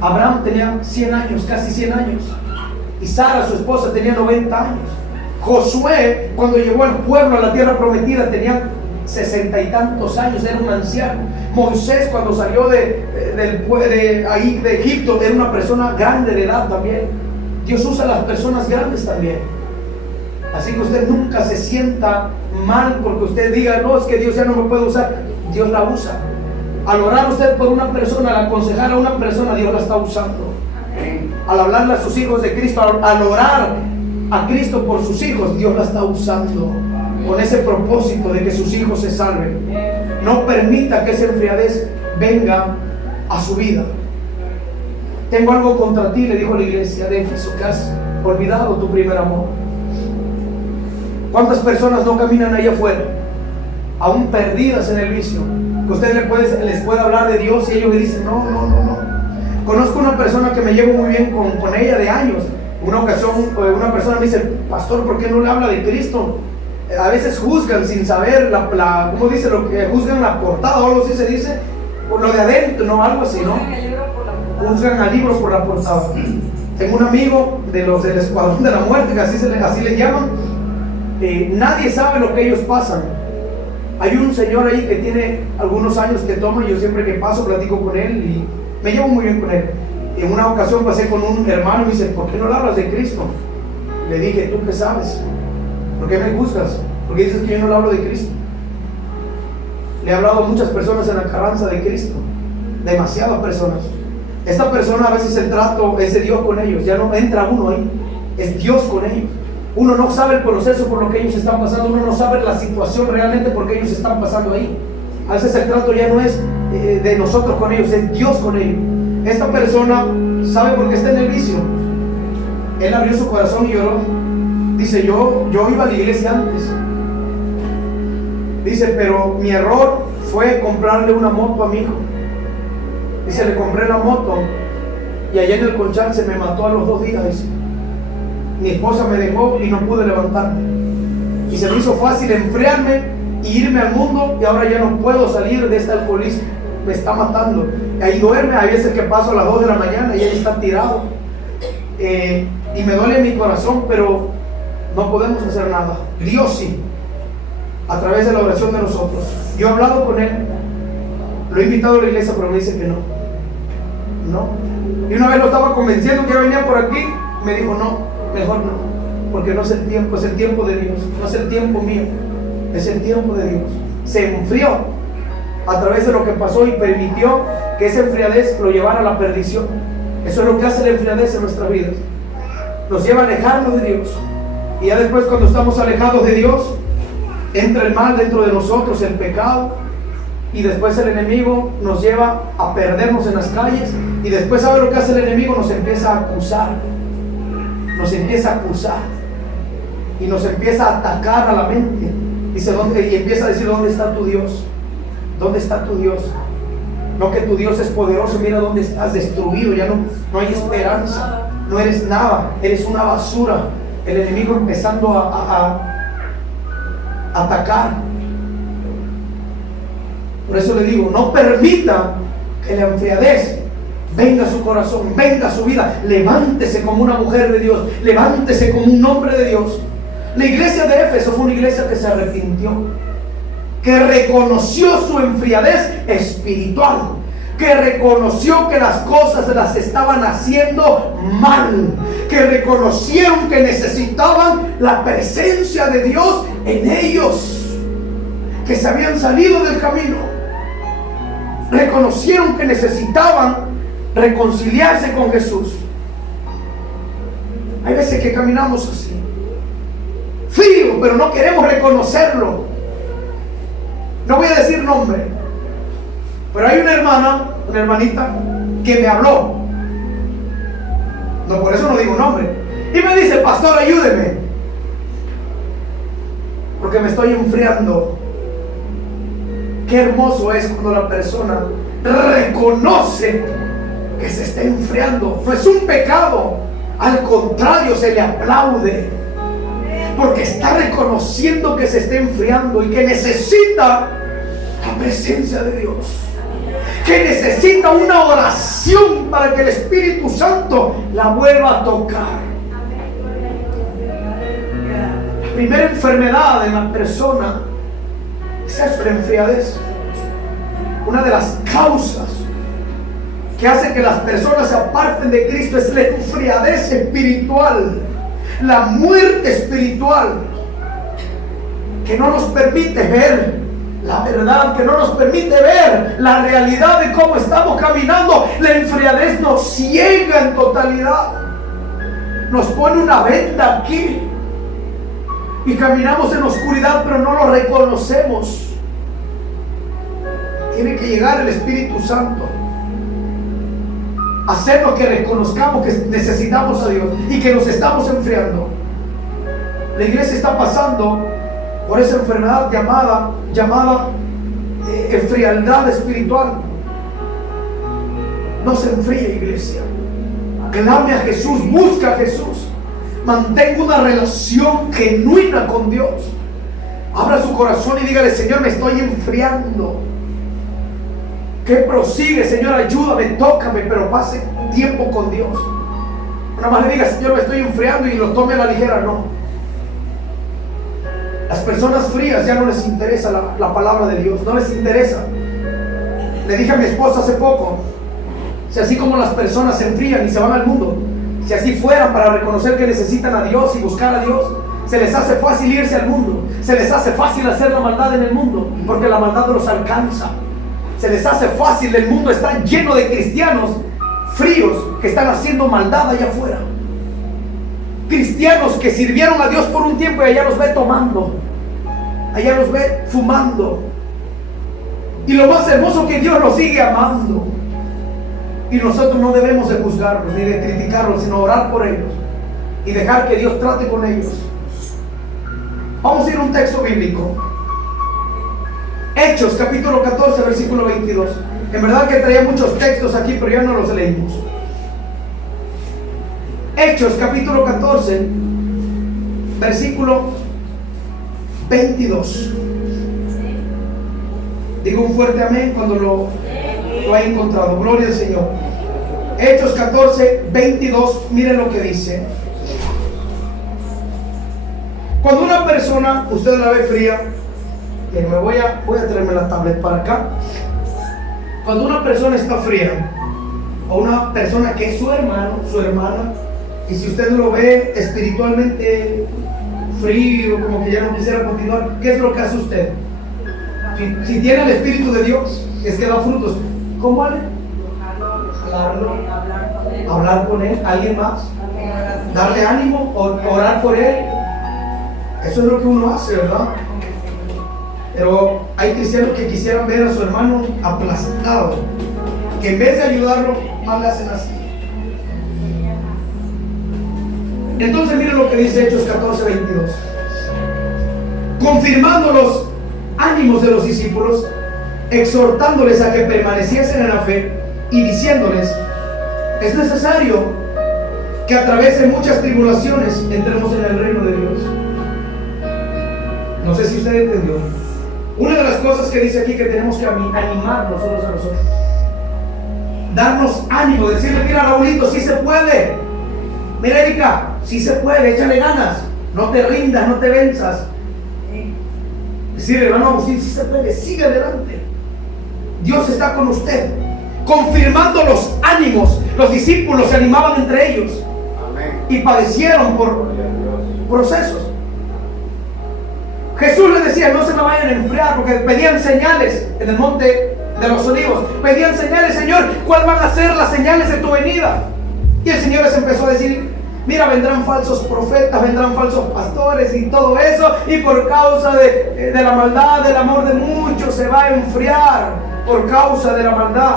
Abraham tenía 100 años, casi 100 años. Y Sara, su esposa, tenía 90 años. Josué, cuando llegó al pueblo, a la tierra prometida, tenía 60 y tantos años, era un anciano. Moisés, cuando salió de Egipto, era una persona grande de edad también. Dios usa a las personas grandes también. Así que usted nunca se sienta mal porque usted diga: no, es que Dios ya no me puede usar. Dios la usa. Al orar usted por una persona, al aconsejar a una persona, Dios la está usando. Al hablarle a sus hijos de Cristo, al orar a Cristo por sus hijos, Dios la está usando con ese propósito de que sus hijos se salven. No permita que esa enfriadez venga a su vida. Tengo algo contra ti, le dijo la iglesia de Éfeso, que has olvidado tu primer amor. ¿Cuántas personas no caminan ahí afuera, aún perdidas en el vicio? Que usted les puede hablar de Dios y ellos le dicen: no. Conozco una persona que me llevo muy bien con ella de años. Una ocasión una persona me dice: pastor, ¿por qué no le habla de Cristo? A veces juzgan sin saber ¿cómo dice? Lo que juzgan la portada o algo así se dice, por lo de adentro, no, algo así, ¿no? Juzgan al libro por la portada. Tengo un amigo de los del Escuadrón de la Muerte, que así le llaman. Nadie sabe lo que ellos pasan. Hay un señor ahí que tiene algunos años que toma, y yo siempre que paso platico con él y me llevo muy bien con él. En una ocasión pasé con un hermano y me dice: ¿por qué no le hablas de Cristo? Le dije: ¿tú qué sabes? ¿Por qué me juzgas? Porque dices que yo no le hablo de Cristo. Le he hablado a muchas personas en la Carranza de Cristo, demasiadas personas. Esta persona, a veces el trato es de Dios con ellos, ya no entra uno ahí, es Dios con ellos. Uno no sabe el proceso por lo que ellos están pasando, uno no sabe la situación realmente por qué ellos están pasando ahí. A veces el trato ya no es de nosotros con ellos, es Dios con ellos. Esta persona sabe por qué está en el vicio. Él abrió su corazón y lloró. Dice: yo iba a la iglesia antes. Dice: pero mi error fue comprarle una moto a mi hijo. Dice: le compré la moto y allá en el Conchal se me mató a los 2 días. Dice: mi esposa me dejó y no pude levantarme. Y se me hizo fácil enfriarme y irme al mundo, y ahora ya no puedo salir de este alcoholismo. Me está matando. Ahí duerme, hay veces que paso a las 2 de la mañana y ahí está tirado. Y me duele mi corazón, pero no podemos hacer nada. Dios sí, a través de la oración de nosotros. Yo he hablado con él, lo he invitado a la iglesia, pero me dice que no. Y una vez lo estaba convenciendo que venía por aquí, me dijo no, mejor no, porque no es el tiempo, es el tiempo de Dios, no es el tiempo mío, es el tiempo de Dios. Se enfrió a través de lo que pasó y permitió que esa enfriadez lo llevara a la perdición. Eso es lo que hace la enfriadez en nuestras vidas, nos lleva a alejarnos de Dios. Y ya después, cuando estamos alejados de Dios, entra el mal dentro de nosotros, el pecado, y después el enemigo nos lleva a perdernos en las calles. Y después, ¿sabe lo que hace el enemigo? Nos empieza a acusar, y nos empieza a atacar a la mente. Dice, y empieza a decir, ¿dónde está tu Dios? ¿Dónde está tu Dios? No, que tu Dios es poderoso, mira dónde estás, destruido, ya no hay esperanza, no eres nada, eres una basura. El enemigo empezando a atacar. Por eso le digo, no permita que la enfriadez venga a su corazón, venga a su vida. Levántese como una mujer de Dios, levántese como un hombre de Dios. La iglesia de Éfeso fue una iglesia que se arrepintió, que reconoció su enfriadez espiritual, que reconoció que las cosas las estaban haciendo mal, que reconocieron que necesitaban la presencia de Dios en ellos, que se habían salido del camino, reconocieron que necesitaban reconciliarse con Jesús. Hay veces que caminamos así, frío, pero no queremos reconocerlo. No voy a decir nombre, pero hay una hermanita que me habló. No, por eso no digo nombre. Y me dice, pastor, ayúdeme, porque me estoy enfriando. Qué hermoso es cuando la persona reconoce que se está enfriando. No es un pecado, al contrario, se le aplaude, porque está reconociendo que se está enfriando y que necesita la presencia de Dios, que necesita una oración para que el Espíritu Santo la vuelva a tocar. La primera enfermedad en la persona es la enfriadez. Una de las causas que hace que las personas se aparten de Cristo es la enfriadez espiritual, la muerte espiritual, que no nos permite ver la verdad, que no nos permite ver la realidad de cómo estamos caminando. La enfriadez nos ciega en totalidad, nos pone una venda aquí y caminamos en la oscuridad, pero no lo reconocemos. Tiene que llegar el Espíritu Santo, hacernos que reconozcamos que necesitamos a Dios y que nos estamos enfriando. La iglesia está pasando por esa enfermedad llamada frialdad espiritual. No se enfríe, iglesia. Clame a Jesús, busca a Jesús, mantenga una relación genuina con Dios. Abra su corazón y dígale, Señor, me estoy enfriando. Que prosigue, Señor, ayúdame, tócame, pero pase tiempo con Dios. Nada más le diga, Señor, me estoy enfriando, y lo tome a la ligera. No. Las personas frías ya no les interesa la palabra de Dios, no les interesa. Le dije a mi esposa hace poco, si así como las personas se enfrían y se van al mundo, si así fueran para reconocer que necesitan a Dios y buscar a Dios, se les hace fácil irse al mundo, se les hace fácil hacer la maldad en el mundo, porque la maldad los alcanza. Se les hace fácil, el mundo está lleno de cristianos fríos que están haciendo maldad allá afuera. Cristianos que sirvieron a Dios por un tiempo y allá los ve tomando, allá los ve fumando. Y lo más hermoso, que Dios los sigue amando. Y nosotros no debemos de juzgarlos ni de criticarlos, sino orar por ellos y dejar que Dios trate con ellos. Vamos a ir a un texto bíblico. Hechos capítulo 14 versículo 22. En verdad que traía muchos textos aquí, pero ya no los leímos. Hechos capítulo 14, versículo 22. Digo un fuerte amén cuando lo haya encontrado. Gloria al Señor. Hechos 14, 22. Miren lo que dice. Cuando una persona, usted la ve fría, voy a traerme la tablet para acá. Cuando una persona está fría, o una persona que es su hermano, su hermana, y si usted lo ve espiritualmente frío, como que ya no quisiera continuar, ¿qué es lo que hace usted? Si tiene el Espíritu de Dios, es que da frutos. ¿Cómo vale? Jalarlo, hablar con él, alguien más, darle ánimo, orar por él. Eso es lo que uno hace, ¿verdad? Pero hay cristianos que quisieran ver a su hermano aplastado, que en vez de ayudarlo, más le hacen así. Entonces miren lo que dice Hechos 14, 22. Confirmando los ánimos de los discípulos, exhortándoles a que permaneciesen en la fe y diciéndoles: es necesario que a través de muchas tribulaciones entremos en el reino de Dios. No sé si usted entendió. Una de las cosas que dice aquí que tenemos que animarnos unos a nosotros, darnos ánimo, decirle: mira, Raulito, sí se puede. Mira, Erika, sí se puede, échale ganas, no te rindas, no te venzas. Decirle: hermano Agustín, sí se puede, sigue adelante. Dios está con usted. Confirmando los ánimos, los discípulos se animaban entre ellos. Amén. Y padecieron por procesos. Jesús les decía: no se me vayan a enfriar, porque pedían señales en el monte de los olivos. Pedían señales: Señor, ¿cuáles van a ser las señales de tu venida? Y el Señor les empezó a decir: mira, vendrán falsos profetas, vendrán falsos pastores y todo eso, y por causa de la maldad, del amor de muchos se va a enfriar por causa de la maldad.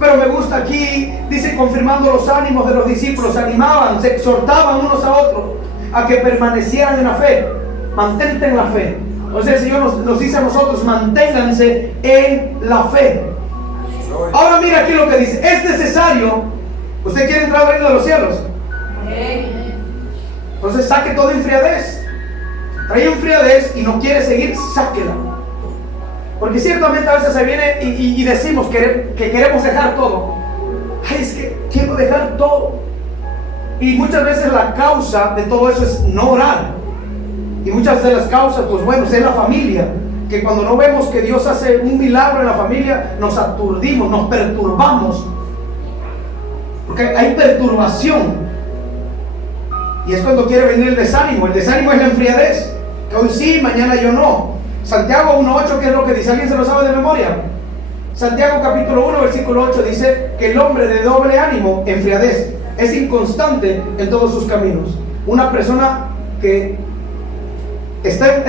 Pero me gusta aquí, dice, confirmando los ánimos de los discípulos, se animaban, se exhortaban unos a otros a que permanecieran en la fe. Mantente en la fe. O sea, el Señor nos dice a nosotros: manténganse en la fe. Ahora mira aquí lo que dice: es necesario. ¿Usted quiere entrar al reino de los cielos? Entonces saque toda enfriadez. Trae enfriadez y no quiere seguir, sáquela. Porque ciertamente a veces se viene y decimos que queremos dejar todo. Ay, es que quiero dejar todo. Y muchas veces la causa de todo eso es no orar. Y muchas de las causas, pues bueno, es la familia. Que cuando no vemos que Dios hace un milagro en la familia, nos aturdimos, nos perturbamos. Porque hay perturbación. Y es cuando quiere venir el desánimo. El desánimo es la enfriadez. Que hoy sí, mañana yo no. Santiago 1.8, ¿qué es lo que dice? ¿Alguien se lo sabe de memoria? Santiago capítulo 1, versículo 8 dice que el hombre de doble ánimo, enfriadez, es inconstante en todos sus caminos. Una persona que está,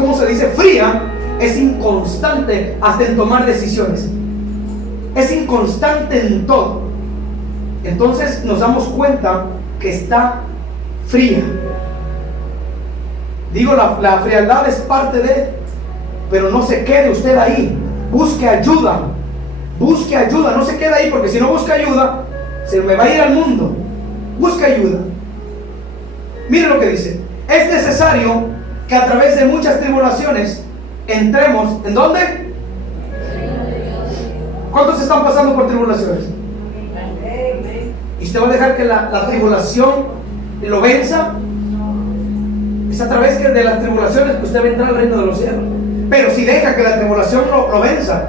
¿cómo se dice? Fría, es inconstante hasta en tomar decisiones. Es inconstante en todo. Entonces nos damos cuenta que está fría. Digo, la frialdad es parte de, pero no se quede usted ahí. Busque ayuda. Busque ayuda. No se quede ahí, porque si no busca ayuda, se me va a ir al mundo. Busque ayuda. Mire lo que dice: es necesario que a través de muchas tribulaciones entremos. ¿En dónde? ¿Cuántos están pasando por tribulaciones? ¿Y usted va a dejar que la tribulación lo venza? Es a través de las tribulaciones que usted va a entrar al reino de los cielos. Pero si deja que la tribulación lo venza,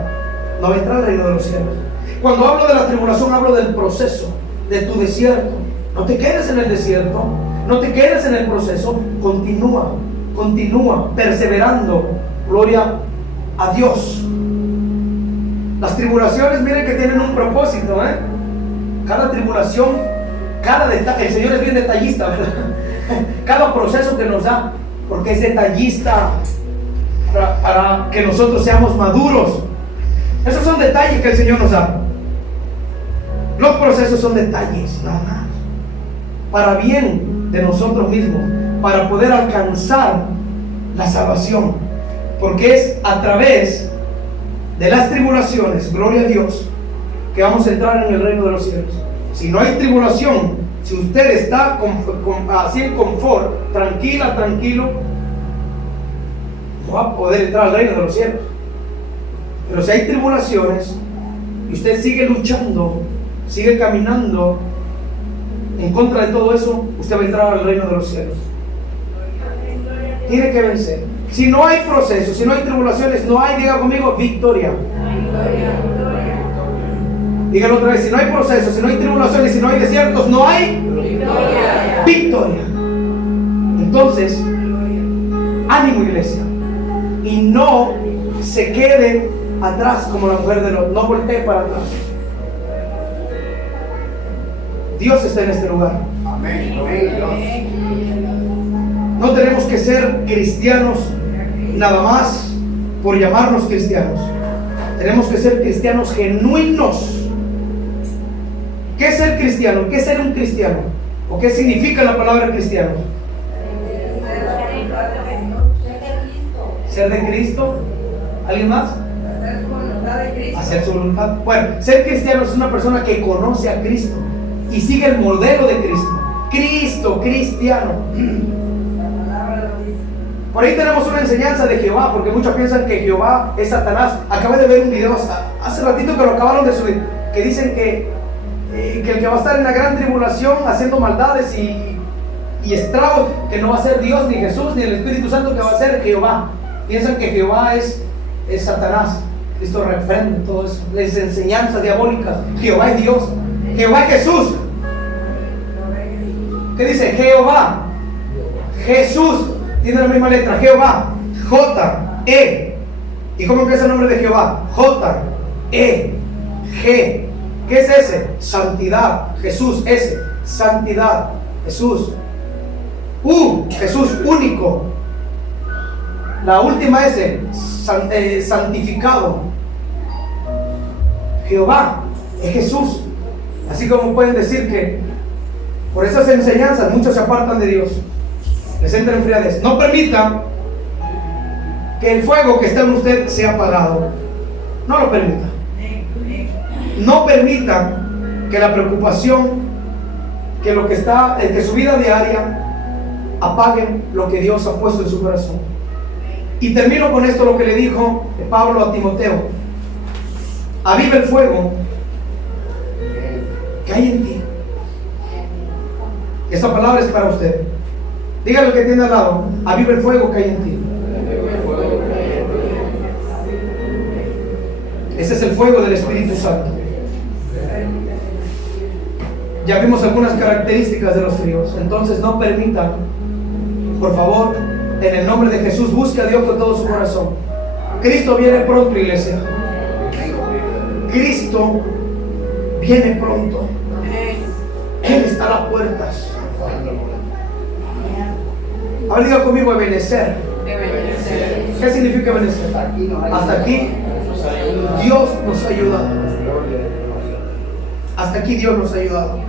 no va a entrar al reino de los cielos. Cuando hablo de la tribulación, hablo del proceso, de tu desierto. No te quedes en el desierto, no te quedes en el proceso. Continúa perseverando. Gloria a Dios. Las tribulaciones, miren que tienen un propósito, Cada tribulación, el Señor es bien detallista, ¿verdad? Cada proceso que nos da, porque es detallista para que nosotros seamos maduros. Esos son detalles que el Señor nos da. Los procesos son detalles, nada más, para bien de nosotros mismos, para poder alcanzar la salvación. Porque es a través de las tribulaciones, gloria a Dios, que vamos a entrar en el reino de los cielos. Si no hay tribulación, Si usted está así en confort, tranquila, tranquilo, no va a poder entrar al reino de los cielos. Pero si hay tribulaciones y usted sigue luchando, sigue caminando en contra de todo eso, usted va a entrar al reino de los cielos. Tiene que vencer. Si no hay proceso, si no hay tribulaciones, no hay, diga conmigo, victoria. Dígalo otra vez, si no hay proceso, si no hay tribulaciones, si no hay desiertos, no hay victoria. Entonces, ánimo, iglesia, y no se queden atrás como la mujer de Lot. No voltee para atrás. Dios está en este lugar. Amén. No tenemos que ser cristianos nada más por llamarnos cristianos. Tenemos que ser cristianos genuinos. ¿Qué es ser cristiano? ¿Qué es ser un cristiano? ¿O qué significa la palabra cristiano? Ser de Cristo. ¿Alguien más? Hacer su voluntad de Cristo. Hacer su voluntad. Bueno, ser cristiano es una persona que conoce a Cristo y sigue el modelo de Cristo. Cristo, cristiano. Por ahí tenemos una enseñanza de Jehová, porque muchos piensan que Jehová es Satanás. Acabé de ver un video hace ratito que lo acabaron de subir, que dicen que el que va a estar en la gran tribulación haciendo maldades y estragos, que no va a ser Dios, ni Jesús, ni el Espíritu Santo, que va a ser Jehová. Piensan que Jehová es Satanás. Cristo reprende todo eso, las enseñanzas diabólicas. Jehová es Dios, Jehová es Jesús. ¿Qué dice? Jehová, Jesús, tiene la misma letra. Jehová, J-E. ¿Y cómo empieza el nombre de Jehová? J-E-G. ¿Qué es ese? Santidad. Jesús, ese, santidad. Jesús. Jesús único. La última S, santificado. Jehová es Jesús. Así como pueden decir que por esas enseñanzas muchos se apartan de Dios, les entra en frialdad. No permita que el fuego que está en usted sea apagado. No lo permita. No permita que la preocupación, que su vida diaria apaguen lo que Dios ha puesto en su corazón. Y termino con esto, lo que le dijo Pablo a Timoteo: aviva el fuego que hay en ti. Esta palabra es para usted. Dígale al que tiene al lado: aviva el fuego que hay en ti. Ese es el fuego del Espíritu Santo. Ya vimos algunas características de los fríos. Entonces no permitan, por favor, en el nombre de Jesús, busque a Dios con todo su corazón. Cristo viene pronto, iglesia. Cristo viene pronto. Él está a las puertas. Ahora diga conmigo: ebenecer. ¿Qué significa ebenecer? Hasta aquí Dios nos ha ayudado. Hasta aquí Dios nos ha ayudado.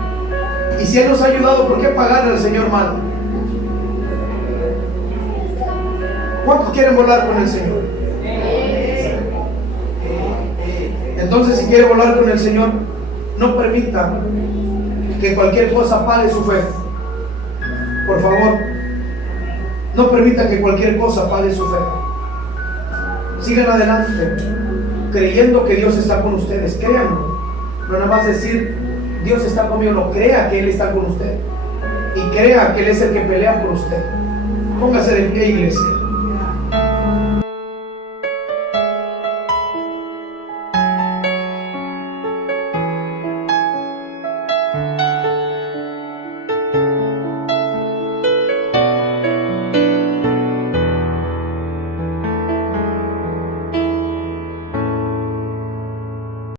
Y si Él nos ha ayudado, ¿por qué pagarle al Señor mal? ¿Cuántos quieren volar con el Señor? Entonces, si quiere volar con el Señor, no permita que cualquier cosa apague su fe. Por favor, no permita que cualquier cosa apague su fe. Sigan adelante, creyendo que Dios está con ustedes. Créanlo. No nada más decir Dios está conmigo, no, crea que Él está con usted. Y crea que Él es el que pelea por usted. Póngase de pie, iglesia.